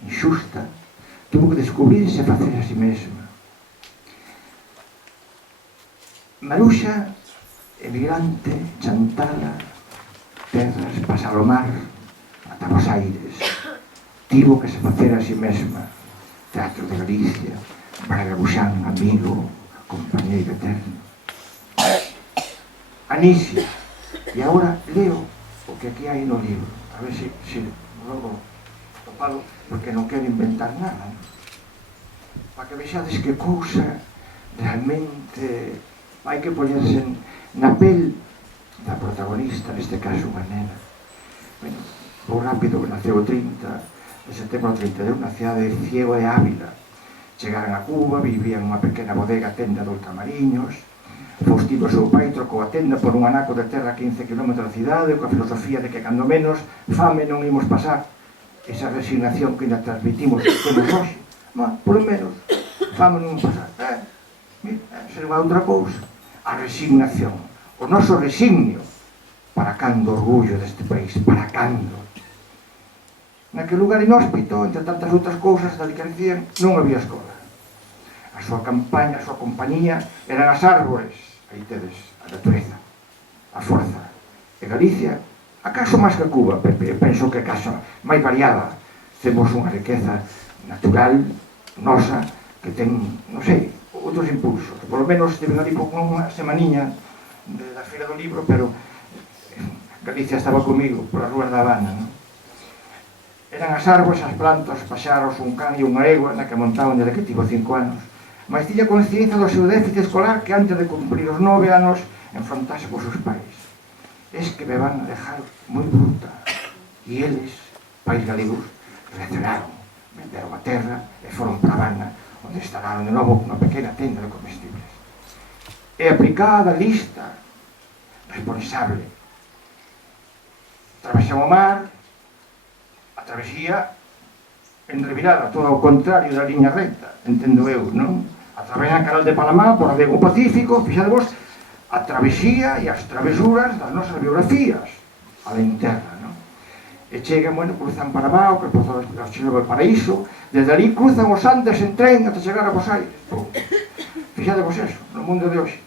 injusta, tuvo que descubrirse e facer a si mesma. Maruxa, emigrante, Chantala, terras, pasar o mar, ata Bos Aires, tivo que se facer a si mesma. Teatro de Galicia, Braga Buxán, amigo, compañeiro eterno. Anisia, e agora leo o que aquí hai no libro, a ver se logo topado, porque non quero inventar nada, para que vexades que cousa realmente hai que poñerse na pel da protagonista, neste caso unha nena. Bueno, vou rápido, que naceu o 30 de setembro do 32 na cidade de Ciego de Ávila. Chegaran a Cuba, vivían unha pequena bodega tenda de Ultramariños. Faustino, seu pai, trocou a tenda por un anaco de terra a 15 km da cidade, coa filosofía de que cando menos fame non imos pasar. Esa resignación que ainda transmitimos que temos hoxe, polo menos fame non imos pasar. Se non hai outra cousa, a resignación, o noso resignio. Para cando orgullo deste país, para cando? Naquele lugar inhóspito, entre tantas outras cousas da que decían, non había escola. A súa campaña, a súa compañía eran as árbores. Aí tedes a natureza, a forza. E Galicia, acaso máis que Cuba, Pepe, penso que acaso máis variada. Temos unha riqueza natural, nosa, que ten, non sei, outros impulsos. Por lo menos estiven ali con unha semaniña da Feira do Libro, pero Galicia estaba comigo polas rúas da Habana, non? Eran as árbores, as plantas, os paxaros, un can e unha egua na que montaban desde que tivo 5 anos. Mas tiña consciencia do seu déficit escolar que antes de cumprir os 9 anos enfrontase cos seus pais. Es que me van a dejar moi bruta. E eles, pais galegos, recelaron, venderon a terra e foron para a Habana, onde instalaron de novo unha pequena tenda de comestibles. E aplicada, lista, responsable. Atravesamos o mar, a travesía en revirada, todo ao contrario da liña recta, entendo eu, non? Atravesan o canal de Panamá por o Pacífico, fixadevos, a travesía e as travesuras das nosas biografías, alén terra, non? E chegan, bueno, cruzan Panamá, o que cruzan o Chile do Paraíso, desde ali cruzan os Andes en tren ata chegar a Bos Aires. Fixadevos eso, no mundo de hoxe.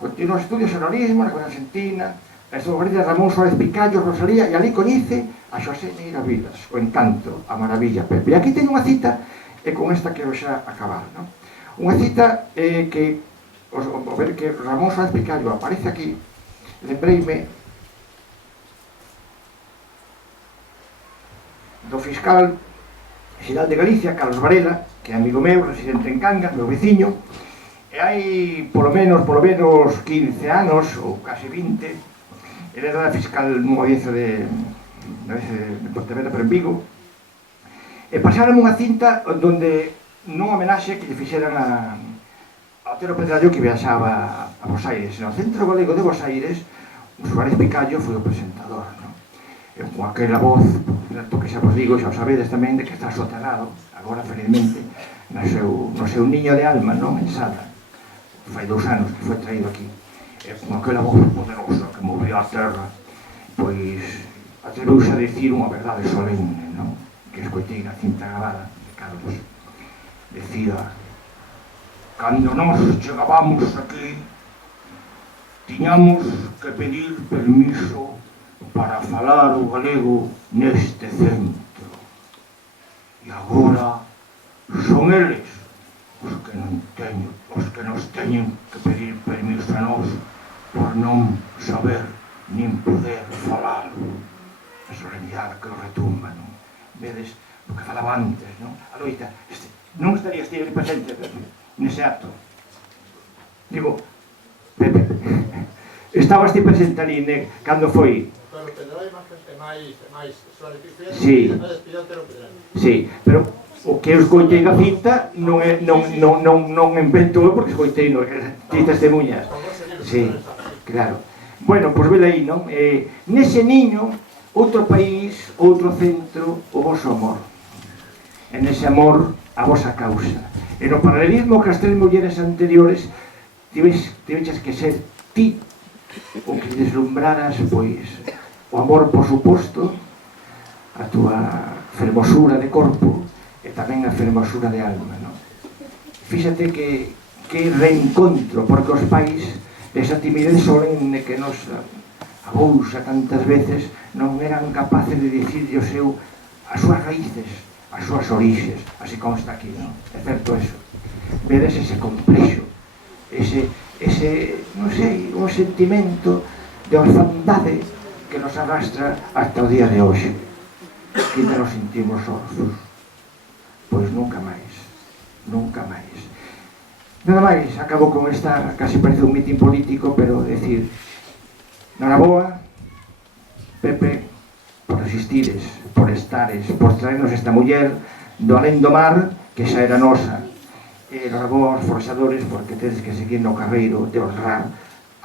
Continuou estudios en Orismo, na Argentina, estou de Ramón Suárez Picallo, Rosalía, e ali coñece a Xosé Neira Vilas, o encanto, a maravilla, Pepe. E aquí teño unha cita, e con esta quero xa acabar, non? Unha cita que, ao ver que Ramón Suárez Picallo aparece aquí, lembreime do fiscal xeral de Galicia, Carlos Varela, que é amigo meu, residente en Cangas, meu veciño, e hai polo menos 15 anos, ou case 20, ele era fiscal nunha audiencia de Pontevedra, pero en Vigo, e pasaron unha cinta onde nunha homenaxe que lle fixeran a Otero Pedrallo, que viaxaba a Bos Aires. No Centro Galego de Bos Aires, Suárez Picallo foi o presentador, non? E con aquela voz, certo que xa vos digo, xa o sabedes tamén, de que está soterrado, agora felizmente, no seu niño de alma, non? En Sada. Fai 2 anos que foi traído aquí. E con aquela voz poderosa que movía a terra, pois atreveuse a dicir unha verdade solemne, non? Que escoitei na cinta grabada de Carlos. Decía: cando nós chegábamos aquí, tiñamos que pedir permiso para falar o galego neste centro. E agora son eles os que nos teñen que pedir permiso a nós por non saber nin poder falar. A solemnidade que retumba, non? Vedes o que falaba antes, non? A loita, non estarías ti presente nese acto. Digo, Pepe, estabas ti presente ali cando foi? Pero Pedro é máis suave. Sí, pero o que eu escoitei na cinta non inventou porque escoitei ti testemunhas. Sí, claro. Bueno, pois vele aí, non? Nese niño, outro país, outro centro, o voso amor. E nese amor, a vosa causa. E no paralelismo que as 3 mulleres anteriores tiveches que ser ti o que deslumbraras, pois, o amor, por suposto, a túa fermosura de corpo e tamén a fermosura de alma, non? Fíxate que reencontro, porque os pais esa timidez solemne que nos abousa tantas veces non eran capaces de dicirlle o seu as súas raíces, as súas orixes, así consta aquí, non? É certo eso. Vedes ese complexo, ese non sei, un sentimento de orfandade que nos arrastra hasta o día de hoxe. Que nos sentimos orfos. Pois nunca máis, nunca máis. Nada máis, acabo con esta, casi parece un mitin político, pero decir, noraboa, Pepe, por resistires, por estares, por traernos esta muller do alén do mar, que xa era nosa. E noraboa aos forxadores, porque tedes que seguir no carreiro de honrar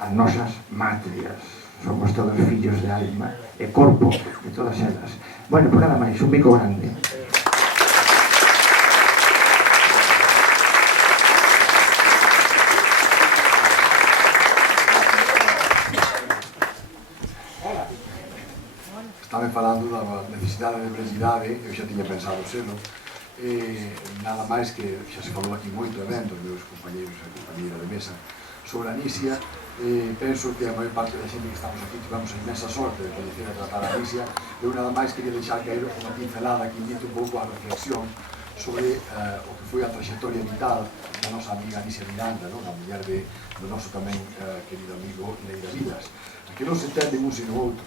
as nosas matrias. Somos todos fillos de alma e corpo de todas elas. Bueno, pues nada máis, un bico grande. Estaba falando da necesidade de brevidade, eu xa tiña pensado selo, nada máis que xa se falou aquí moito evento, os meus compañeros e compañeira de mesa sobre a Nisia. Penso que a maior parte da xente que estamos aquí tivemos a inmensa sorte de coñecer e tratar a Nisia. Eu nada máis quería deixar caer unha pincelada que invite un pouco a reflexión sobre o que foi a trayectoria vital da nosa amiga Nisia Miranda, a muller do noso tamén querido amigo Neira Vilas, que non se entende un sino outro.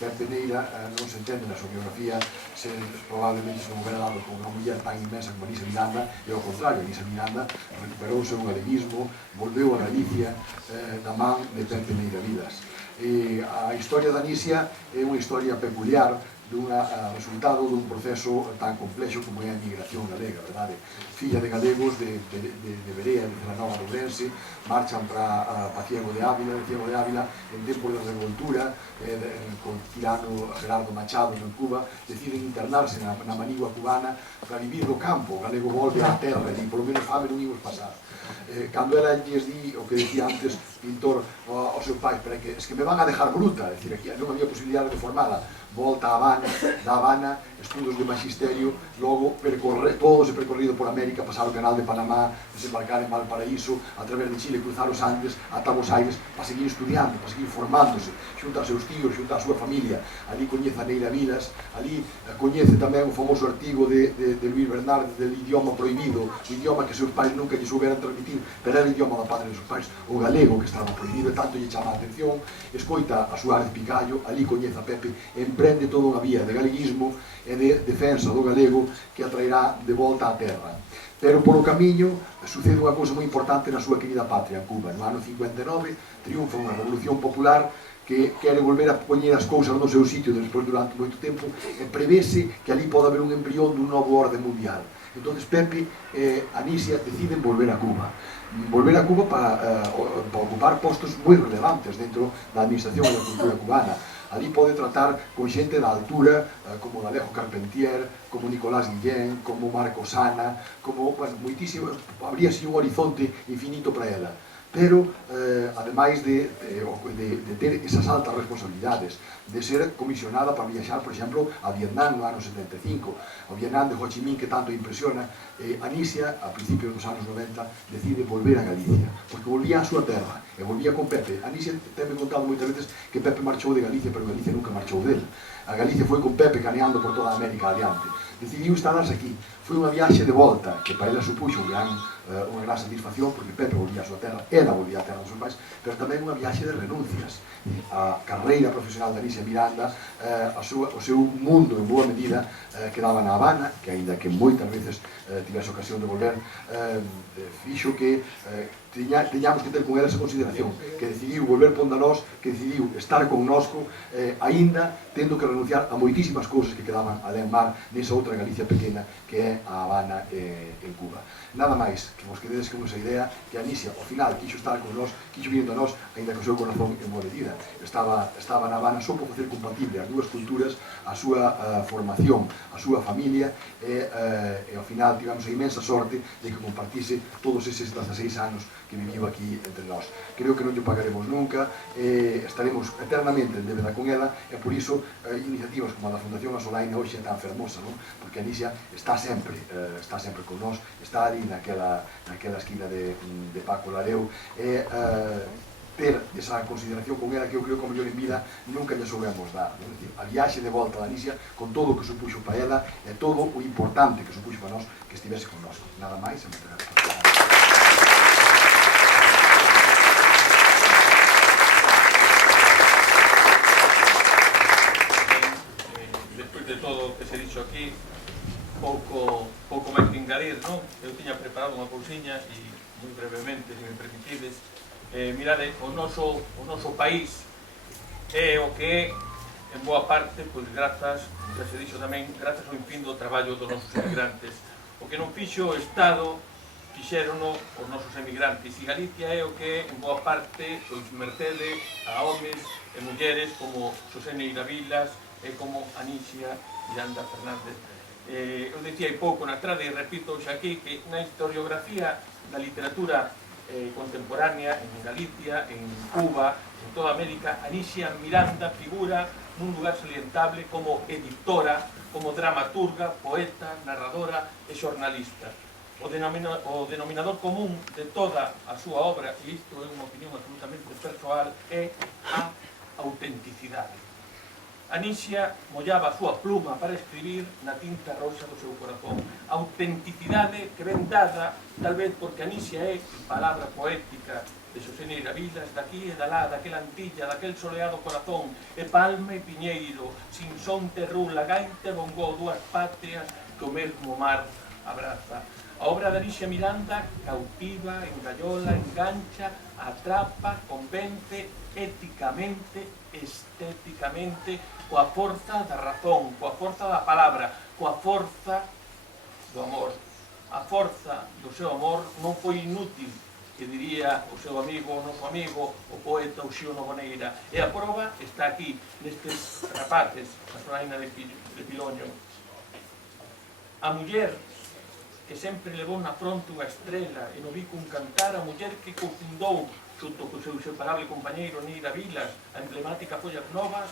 Pepe Neira non se entende na súa biografía ser probablemente se non hubiera dado con unha muller tan inmensa como Nisia Miranda, e ao contrario, Nisia Miranda recuperouse un galeguismo, volveu a Galicia da man de Pepe Neira Vilas. A historia da Nisia é unha historia peculiar dun resultado dun proceso tan complexo como é a migración galega, verdade? Filla de galegos de Berea, de Celanova de Ourense, marchan para Ciego de Ávila, en tempo de revoltura, con tirano Gerardo Machado en Cuba, deciden internarse na manigua cubana para vivir do campo. O galego volve á terra e polo menos fame non imos pasar. Cando ela lles di o que decía antes, pintor aos seus pais, pero es que me van a dejar bruta, é dicir, aquí non había posibilidade de formala. Volta a Habana, da Habana, estudos de magisterio, logo todo ese percorrido por América, pasar o canal de Panamá, desembarcar en Valparaíso, a través de Chile, cruzar os Andes, ata Buenos Aires, para seguir estudiando, para seguir formándose, xunto aos seus tíos, xunto a súa familia. Ali coñece a Neira Vilas, ali coñece tamén o famoso artigo de Luis Bernardes del idioma prohibido, o idioma que seus pais nunca lle souberan transmitir, pero era o idioma da padre de seus pais, o galego que estaba prohibido, e tanto lle chama a atención, escoita a Suárez Picallo, ali coñece a Pepe, emprende toda unha vía de galeguismo e de defensa do galego que atraerá de volta á terra. Pero polo camiño sucede unha cousa moi importante na súa querida patria, Cuba. No ano 59 triunfa unha revolución popular que quere volver a poñer as cousas no seu sitio despois durante moito tempo e prevese que ali pode haber un embrión dun novo orde mundial. Entón Pepe e Anisia deciden volver a Cuba. Volver a Cuba para ocupar postos moi relevantes dentro da administración e da cultura cubana. Ali pode tratar con xente da altura, como Alejo Carpentier, como Nicolás Guillén, como Marco Sana, como, bueno, moitísimo, abríase un horizonte infinito para ela. Pero, ademais de ter esas altas responsabilidades, de ser comisionada para viaxar, por exemplo, a Vietnam no ano 75, o Vietnam de Ho Chi Minh que tanto impresiona, Anisia, a principios dos anos 90, decide volver a Galicia, porque volvía a súa terra, e volvía con Pepe. Anisia tenme contado moitas veces que Pepe marchou de Galicia, pero Galicia nunca marchou del. A Galicia foi con Pepe caneando por toda a América adiante. Decidiu instalarse aquí. Foi unha viaxe de volta, que para ela supuxo unha gran satisfacción, porque Pepe volvía a súa terra, ela volvía a terra dos seus pais, pero tamén unha viaxe de renuncias. A carreira profesional de Anisia Miranda, o seu mundo, en boa medida, quedaba na Habana, que aínda que moitas veces tivese ocasión de volver, fixo que teñamos que ter con ela esa consideración, que decidiu volver ponda nós, que decidiu estar connosco, aínda tendo que renunciar a moitísimas cousas que quedaban alén mar nesa outra Galicia pequena que é a Habana en Cuba. Nada máis, que vos quededes con esa idea que Anisia, ao final, quixo estar con nós, quixo vindo a nós, aínda que o seu corazón en boa medida. Estaba na Habana só por facer compatible as dúas culturas, a súa formación, a súa familia, e ao final tivemos a inmensa sorte de que compartise todos eses 16 anos que viviu aquí entre nós. Creo que non lle pagaremos nunca, estaremos eternamente en débeda con ela, e por iso iniciativas como a da Fundación Asolaina hoxe é tan fermosa, non? Porque Anisia está sempre con nós, está ali naquela esquina de Paco Lareu, e ter esa consideración con ela que eu creo que o mellor en vida nunca lle soubemos dar. A viaxe de volta da Anisia, con todo o que supuxo para ela, e todo o importante que supuxo para nós que estivese con nós. Nada máis, e moitas gracias. De todo o que se dixo aquí, pouco máis que engadir, non? Eu tiña preparado unha cousiña e moi brevemente, se me permitides, mirade, o noso país é o que é en boa parte, pois grazas, xa se dixo tamén, grazas ao infindo traballo dos nosos emigrantes. O que non fixo o Estado, fixérono os nosos emigrantes, e Galicia é o que é en boa parte, pois mercede a homes e mulleres como Xosé Neira Vilas e como Anisia Miranda Fernández. Eu dicía hai pouco na trade, e repito xa aquí, que na historiografía da literatura contemporánea en Galicia, en Cuba, en toda América, Anisia Miranda figura nun lugar salientable como editora, como dramaturga, poeta, narradora e xornalista. O denominador común de toda a súa obra, e isto é unha opinión absolutamente persoal, é a autenticidade. Anisia mollaba a súa pluma para escribir na tinta rosa do seu corazón. A autenticidade que ven dada, tal vez porque Anisia é palabra poética de Xosé Neira Vilas, daqui e dalá, daquela antilla, daquel soleado corazón, e palma e piñeiro, sin son terrula, gaita e bongó, dúas patrias que o mesmo mar abraza. A obra de Anisia Miranda cautiva, engallola, engancha, atrapa, convence éticamente, estéticamente, coa forza da razón, coa forza da palabra, coa forza do amor. A forza do seu amor non foi inútil, que diría o seu amigo, o noso amigo, o poeta Uxío Noboneira. E a prova está aquí, nestes rapaces, a Solaina de Piloño. A muller que sempre levou na fronte unha estrela e no bico un cantar, a muller que cofundou xunto co seu inseparable compañeiro Neira Vilas, a emblemática Follas Novas,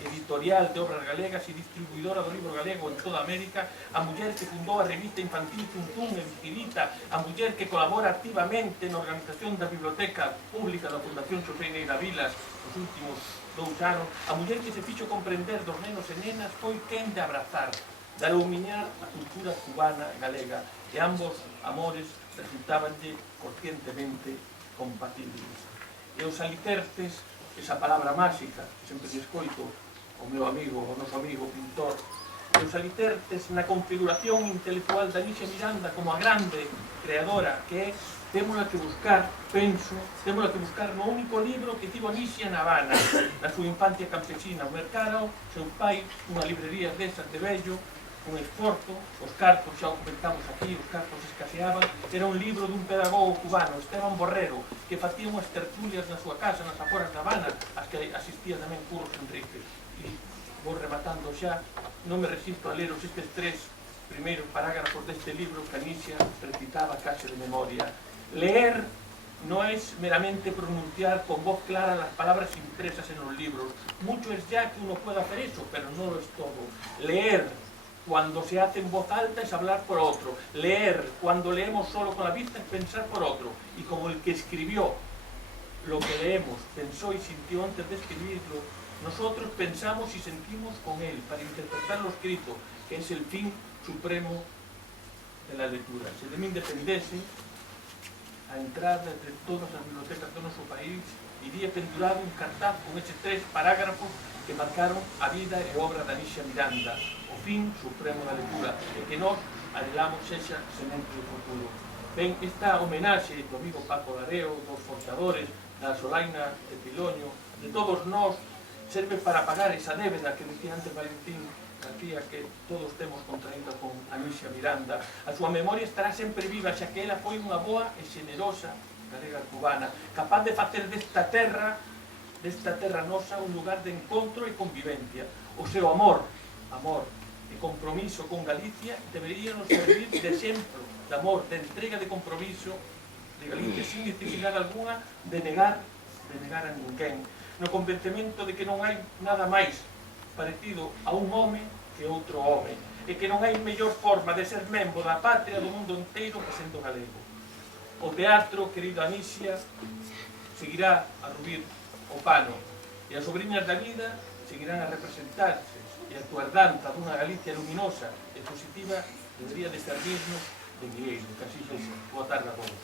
editorial de obras galegas e distribuidora do libro galego en toda América, a muller que fundou a revista infantil Tuntún en Tirita, a muller que colabora activamente na organización da Biblioteca Pública da Fundación Xosé Neira Vilas nos últimos 2 anos, a muller que se fixo comprender dos nenos e nenas foi quen de abrazar, de alumiñar a cultura cubana galega, e ambos amores resultabanlle conscientemente compatibles. E os alicerces, esa palabra máxica que sempre lle escoito o meu amigo, o noso amigo pintor, e os alicerces na configuración intelectual da Anísia Miranda como a grande creadora que é, témola que buscar, penso, témola que buscar no único libro que tivo Anísia na Habana, na súa infancia campesina, o mercado, seu pai, unha librería desas de vello, un esforzo, os cartos, xa o comentamos aquí, os cartos escaseaban, era un libro dun pedagogo cubano, Esteban Borrero, que facía unhas tertulias na súa casa, nas aforas da Habana, as que asistía tamén Curros Enrique. E vou rematando xa, non me resisto a ler estes 3 primeiros parágrafos deste libro que Anísia recitaba case de memoria. Leer no es meramente pronunciar con voz clara las palabras impresas en los libros. Mucho es ya que uno pueda hacer eso, pero no lo es todo. Leer cuando se hace en voz alta es hablar por otro. Leer cuando leemos solo con la vista es pensar por otro. Y como el que escribió lo que leemos pensó y sintió antes de escribirlo, nosotros pensamos y sentimos con él para interpretar lo escrito, que es el fin supremo de la lectura. Se de min dependese, a entrada de todas as bibliotecas do noso país iría pendurado un cartaz con eses 3 parágrafos que marcaron a vida e obra da Anísia Miranda, o fin supremo da lectura, e que nós anhelamos esa semente do futuro. Ben, esta homenaxe do amigo Paco Lareo, dos forxadores, da Solaina de Piloño, de todos nós, serve para pagar esa débeda que dicía antes Valentín García, que todos temos contraída con Anísia Miranda. A súa memoria estará sempre viva, xa que ela foi unha boa e xenerosa galega cubana, capaz de facer desta terra nosa un lugar de encontro e convivencia. O seu amor e compromiso con Galicia debería nos servir de exemplo de amor, de entrega, de compromiso de Galicia, sin necesidade alguna de negar a ninguén, no convencemento de que non hai nada máis parecido a un home que outro home, e que non hai mellor forma de ser membro da patria do mundo inteiro que sendo galego. O teatro, querido Anísia, seguirá a rubir o pano, e as sobriñas da vida seguirán a representarse, e a túa herdanza dunha Galicia luminosa e positiva debería de servirnos de guieiro. Que así sexa. Boa tarde a todos.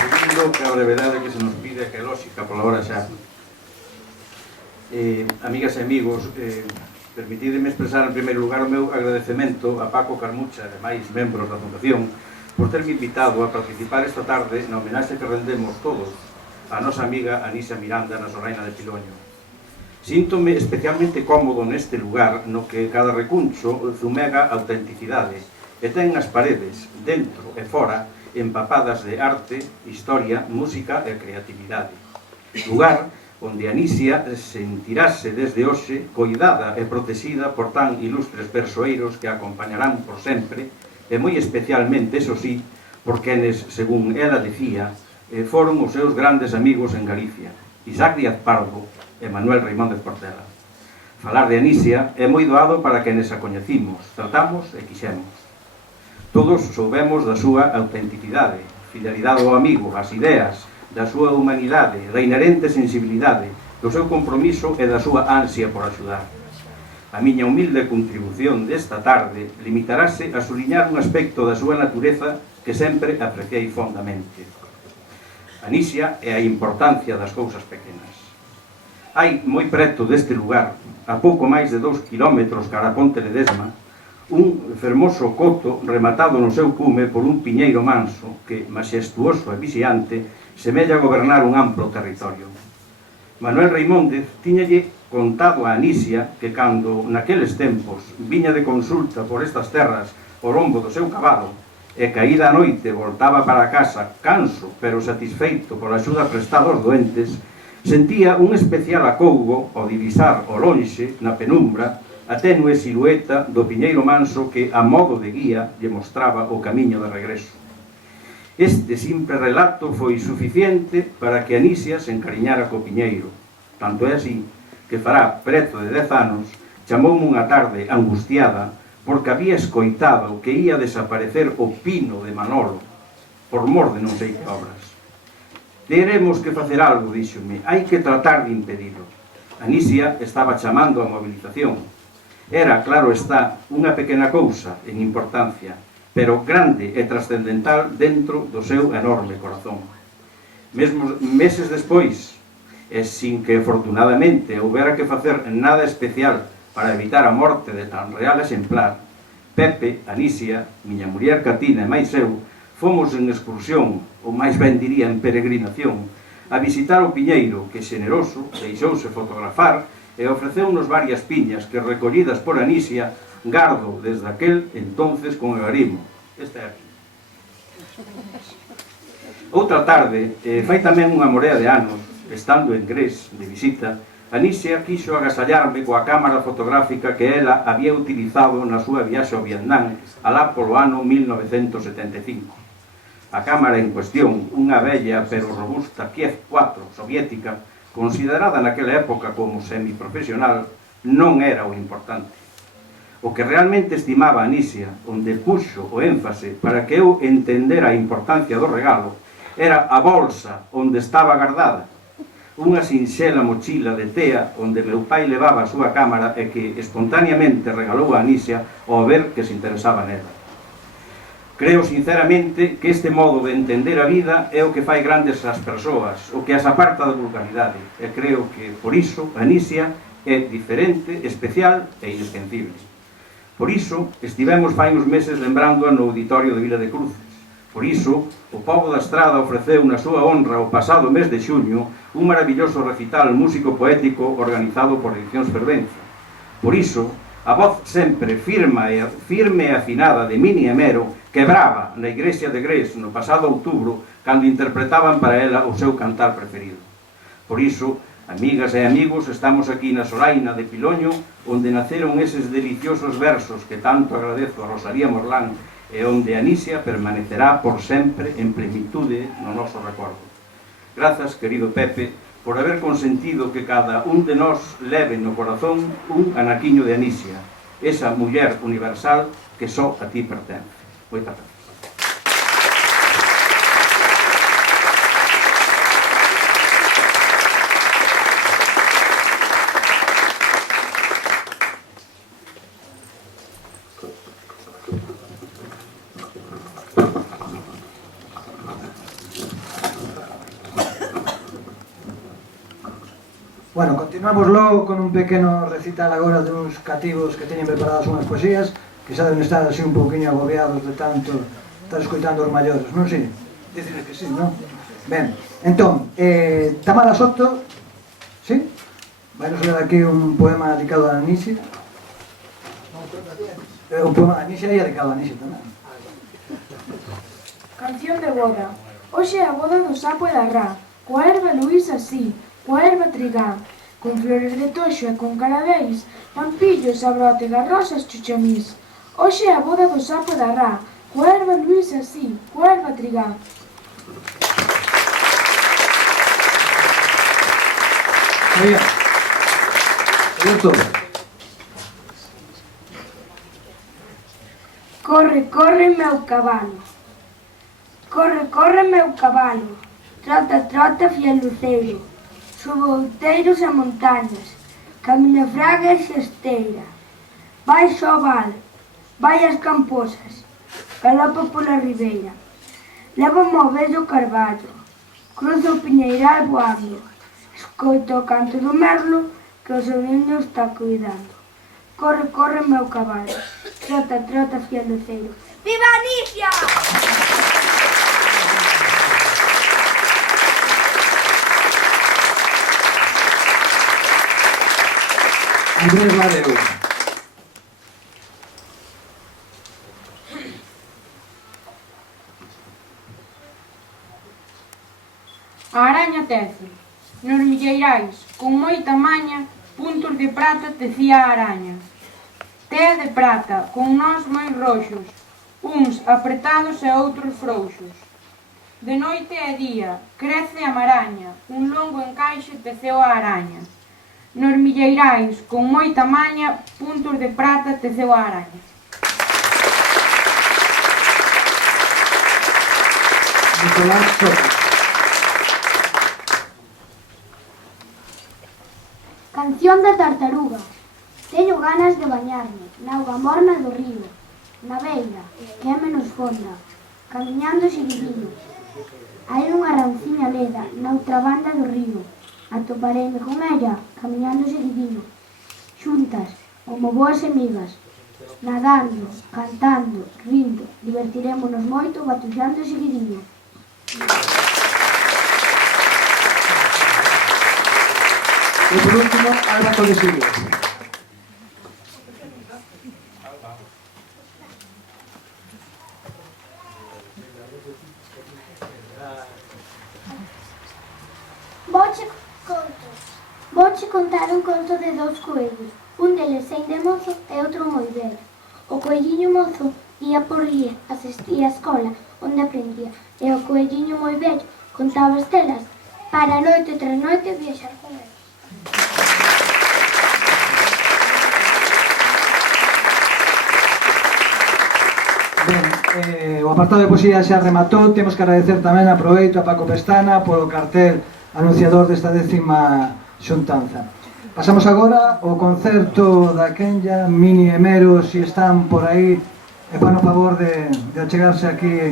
Seguindo, que a brevedade que se nos pide, que é lógica pola hora xa. Amigas e amigos, permitideme expresar en primeiro lugar o meu agradecemento a Paco Carmucha e máis membros da Fundación por terme invitado a participar esta tarde na homenaxe que rendemos todos a nosa amiga Anísia Miranda na Solaina de Piloño. Síntome especialmente cómodo neste lugar no que cada recuncho zumega autenticidade e ten as paredes, dentro e fora, empapadas de arte, historia, música e creatividade. Lugar onde Anísia sentirase desde hoxe coidada e protexida por tan ilustres persoeiros que a acompañarán por sempre, e moi especialmente, eso sí, por quenes, según ela decía, foron os seus grandes amigos en Galicia, Isaac Díaz Pardo e Manuel Reimóndez Portela. Falar de Anísia é moi doado para quenes a coñecimos, tratamos e quixemos. Todos soubemos da súa autenticidade, fidelidade ao amigo, as ideas, da súa humanidade, da inherente sensibilidade, do seu compromiso e da súa ansia por axudar. A miña humilde contribución desta tarde limitarase a suliñar un aspecto da súa natureza que sempre apreciei fondamente. Anísia é a importancia das cousas pequenas. Hai moi preto deste lugar, a pouco máis de 2 kilómetros cara a Ponte Ledesma, un fermoso coto rematado no seu cume por un piñeiro manso que, maxestuoso e vixiante, semella gobernar un amplo territorio. Manuel Reimóndez tiñalle contado a Anísia que cando naqueles tempos viña de consulta por estas terras ao lombo do seu cabalo e caída a noite voltaba para casa canso pero satisfeito pola axuda prestada aos doentes, sentía un especial acougo ao divisar ao lonxe, na penumbra, a tenue silueta do piñeiro manso que, a modo de guía, lle mostraba o camiño de regreso. Este simple relato foi suficiente para que Anisia se encariñara co piñeiro. Tanto é así que fará preto de 10 anos chamoume unha tarde angustiada porque había escoitado que ia desaparecer o pino de Manolo por mor de non sei que obras. Teremos que facer algo, díxome, hai que tratar de impedilo. Anisia estaba chamando a movilización. Era, claro está, unha pequena cousa en importancia, pero grande e trascendental dentro do seu enorme corazón. Mesmo meses despois, e sin que afortunadamente houbera que facer nada especial para evitar a morte de tan real exemplar, Pepe, Anisia, miña muller Catina e máis eu, fomos en excursión, ou máis ben diría en peregrinación, a visitar o piñeiro que, xeneroso, deixouse fotografar e ofreceunos varias piñas que, recollidas por Anisia, gardo desde aquel entonces con agarimo. Esta é aquí. Outra tarde, fai tamén unha morea de anos, estando en Gres, de visita, Anisia quixo agasallarme coa cámara fotográfica que ela había utilizado na súa viaxe ao Vietnam alá polo ano 1975. A cámara en cuestión, unha bella pero robusta Kiev 4 soviética, considerada naquela época como semiprofesional, non era o importante. O que realmente estimaba Anisia, onde puxo o énfase para que eu entendera a importancia do regalo, era a bolsa onde estaba guardada, unha sinxela mochila de tea onde meu pai levaba a súa cámara e que espontaneamente regalou a Anisia ao ver que se interesaba nela. Creo sinceramente que este modo de entender a vida é o que fai grandes as persoas, o que as aparta da vulgaridade, e creo que, por iso, Anisia é diferente, especial e inesquecible. Por iso, estivemos fai uns meses lembrándoa no auditorio de Vila de Cruces. Por iso, o Pobo da Estrada ofreceu na súa honra o pasado mes de xuño un maravilloso recital músico-poético organizado por Edicións Fervenza. Por iso, a voz sempre firme e afinada de Mini Emero quebraba na igrexa de Gres no pasado outubro cando interpretaban para ela o seu cantar preferido. Por iso, amigas e amigos, estamos aquí na Solaina de Piloño, onde naceron eses deliciosos versos que tanto agradezo a Rosalía Morlán e onde Anisia permanecerá por sempre en plenitude no noso recordo. Grazas, querido Pepe, por haber consentido que cada un de nós leve no corazón un anaquiño de Anisia, esa muller universal que só a ti pertence. Moitas gracias. Bueno, continuamos logo con un pequeno recital agora de uns cativos que teñen preparadas unhas poesías que xa deben estar así un pouquinho agobiados de tanto estar escoitando os maiores, non si? Dicen que sí, non? Ben, entón, Tamara Soto, sí? Vai nos ler aquí un poema dedicado a Anisia. Un poema de Anisia e dedicado a Anisia tamén. Canción de boda. Hoxe é a boda do sapo e da rá, coa erva Luísa así, coa erva trigá, con flores de toxo e con carabéis, pampillos, abrote, garrosas, chuchamís. Hoxe é a boda do sapo e da rá, coa erva Luísa así, coa erva trigá. Moi ben. Gusto. Corre, corre, meu cabalo. Corre, corre, meu cabalo. Trota, trota, fiel luceiro. Subo outeiros e montañas, camina fraga e xesteira. Vai xo val, vai as camposas, galopa pola ribeira. Leva o vello carballo, cruza o piñeiral boavio, escoita o canto do merlo que o seu niño está cuidando. Corre, corre, meu cabalo, trota, trota, fiel luceiro. Viva Anisia! Andrés Madeu. A araña tece. Nos milleirais, con moita maña, puntos de prata tecía a araña. tea de prata, con nós moi roxos, uns apretados e outros frouxos. De noite e día, crece a maraña, un longo encaixe teceu a araña. Nos milleirais, con moita maña, puntos de prata teceu a araña. Nicolás Soto. Canción da tartaruga. Teño ganas de bañarme na auga morna do río, na beira, que é menos fonda, camiñando seguidinho. Hai unha ranciña leda na outra banda do río. Atopareime con ella, camiñando seguidinho. Xuntas, como boas amigas, nadando, cantando, rindo, divertirémonos moito batuxando seguidinho. E por último, Alba Colesillo. Vouche contar un conto de dous coellos. Un deles aínda mozo e outro moi vello. O coelliño mozo ía por ría, asistía á escola onde aprendía, e o coelliño moi vello contaba estelas para noite tras noite viaxar con eles. Ben, o apartado de poesía xa rematou. Temos que agradecer tamén a proveito a Paco Pestana polo cartel anunciador desta 10ª xuntanza. Pasamos agora ao concerto da Kenya, Mini e Mero, si están por aí, e fan o favor de achegarse aquí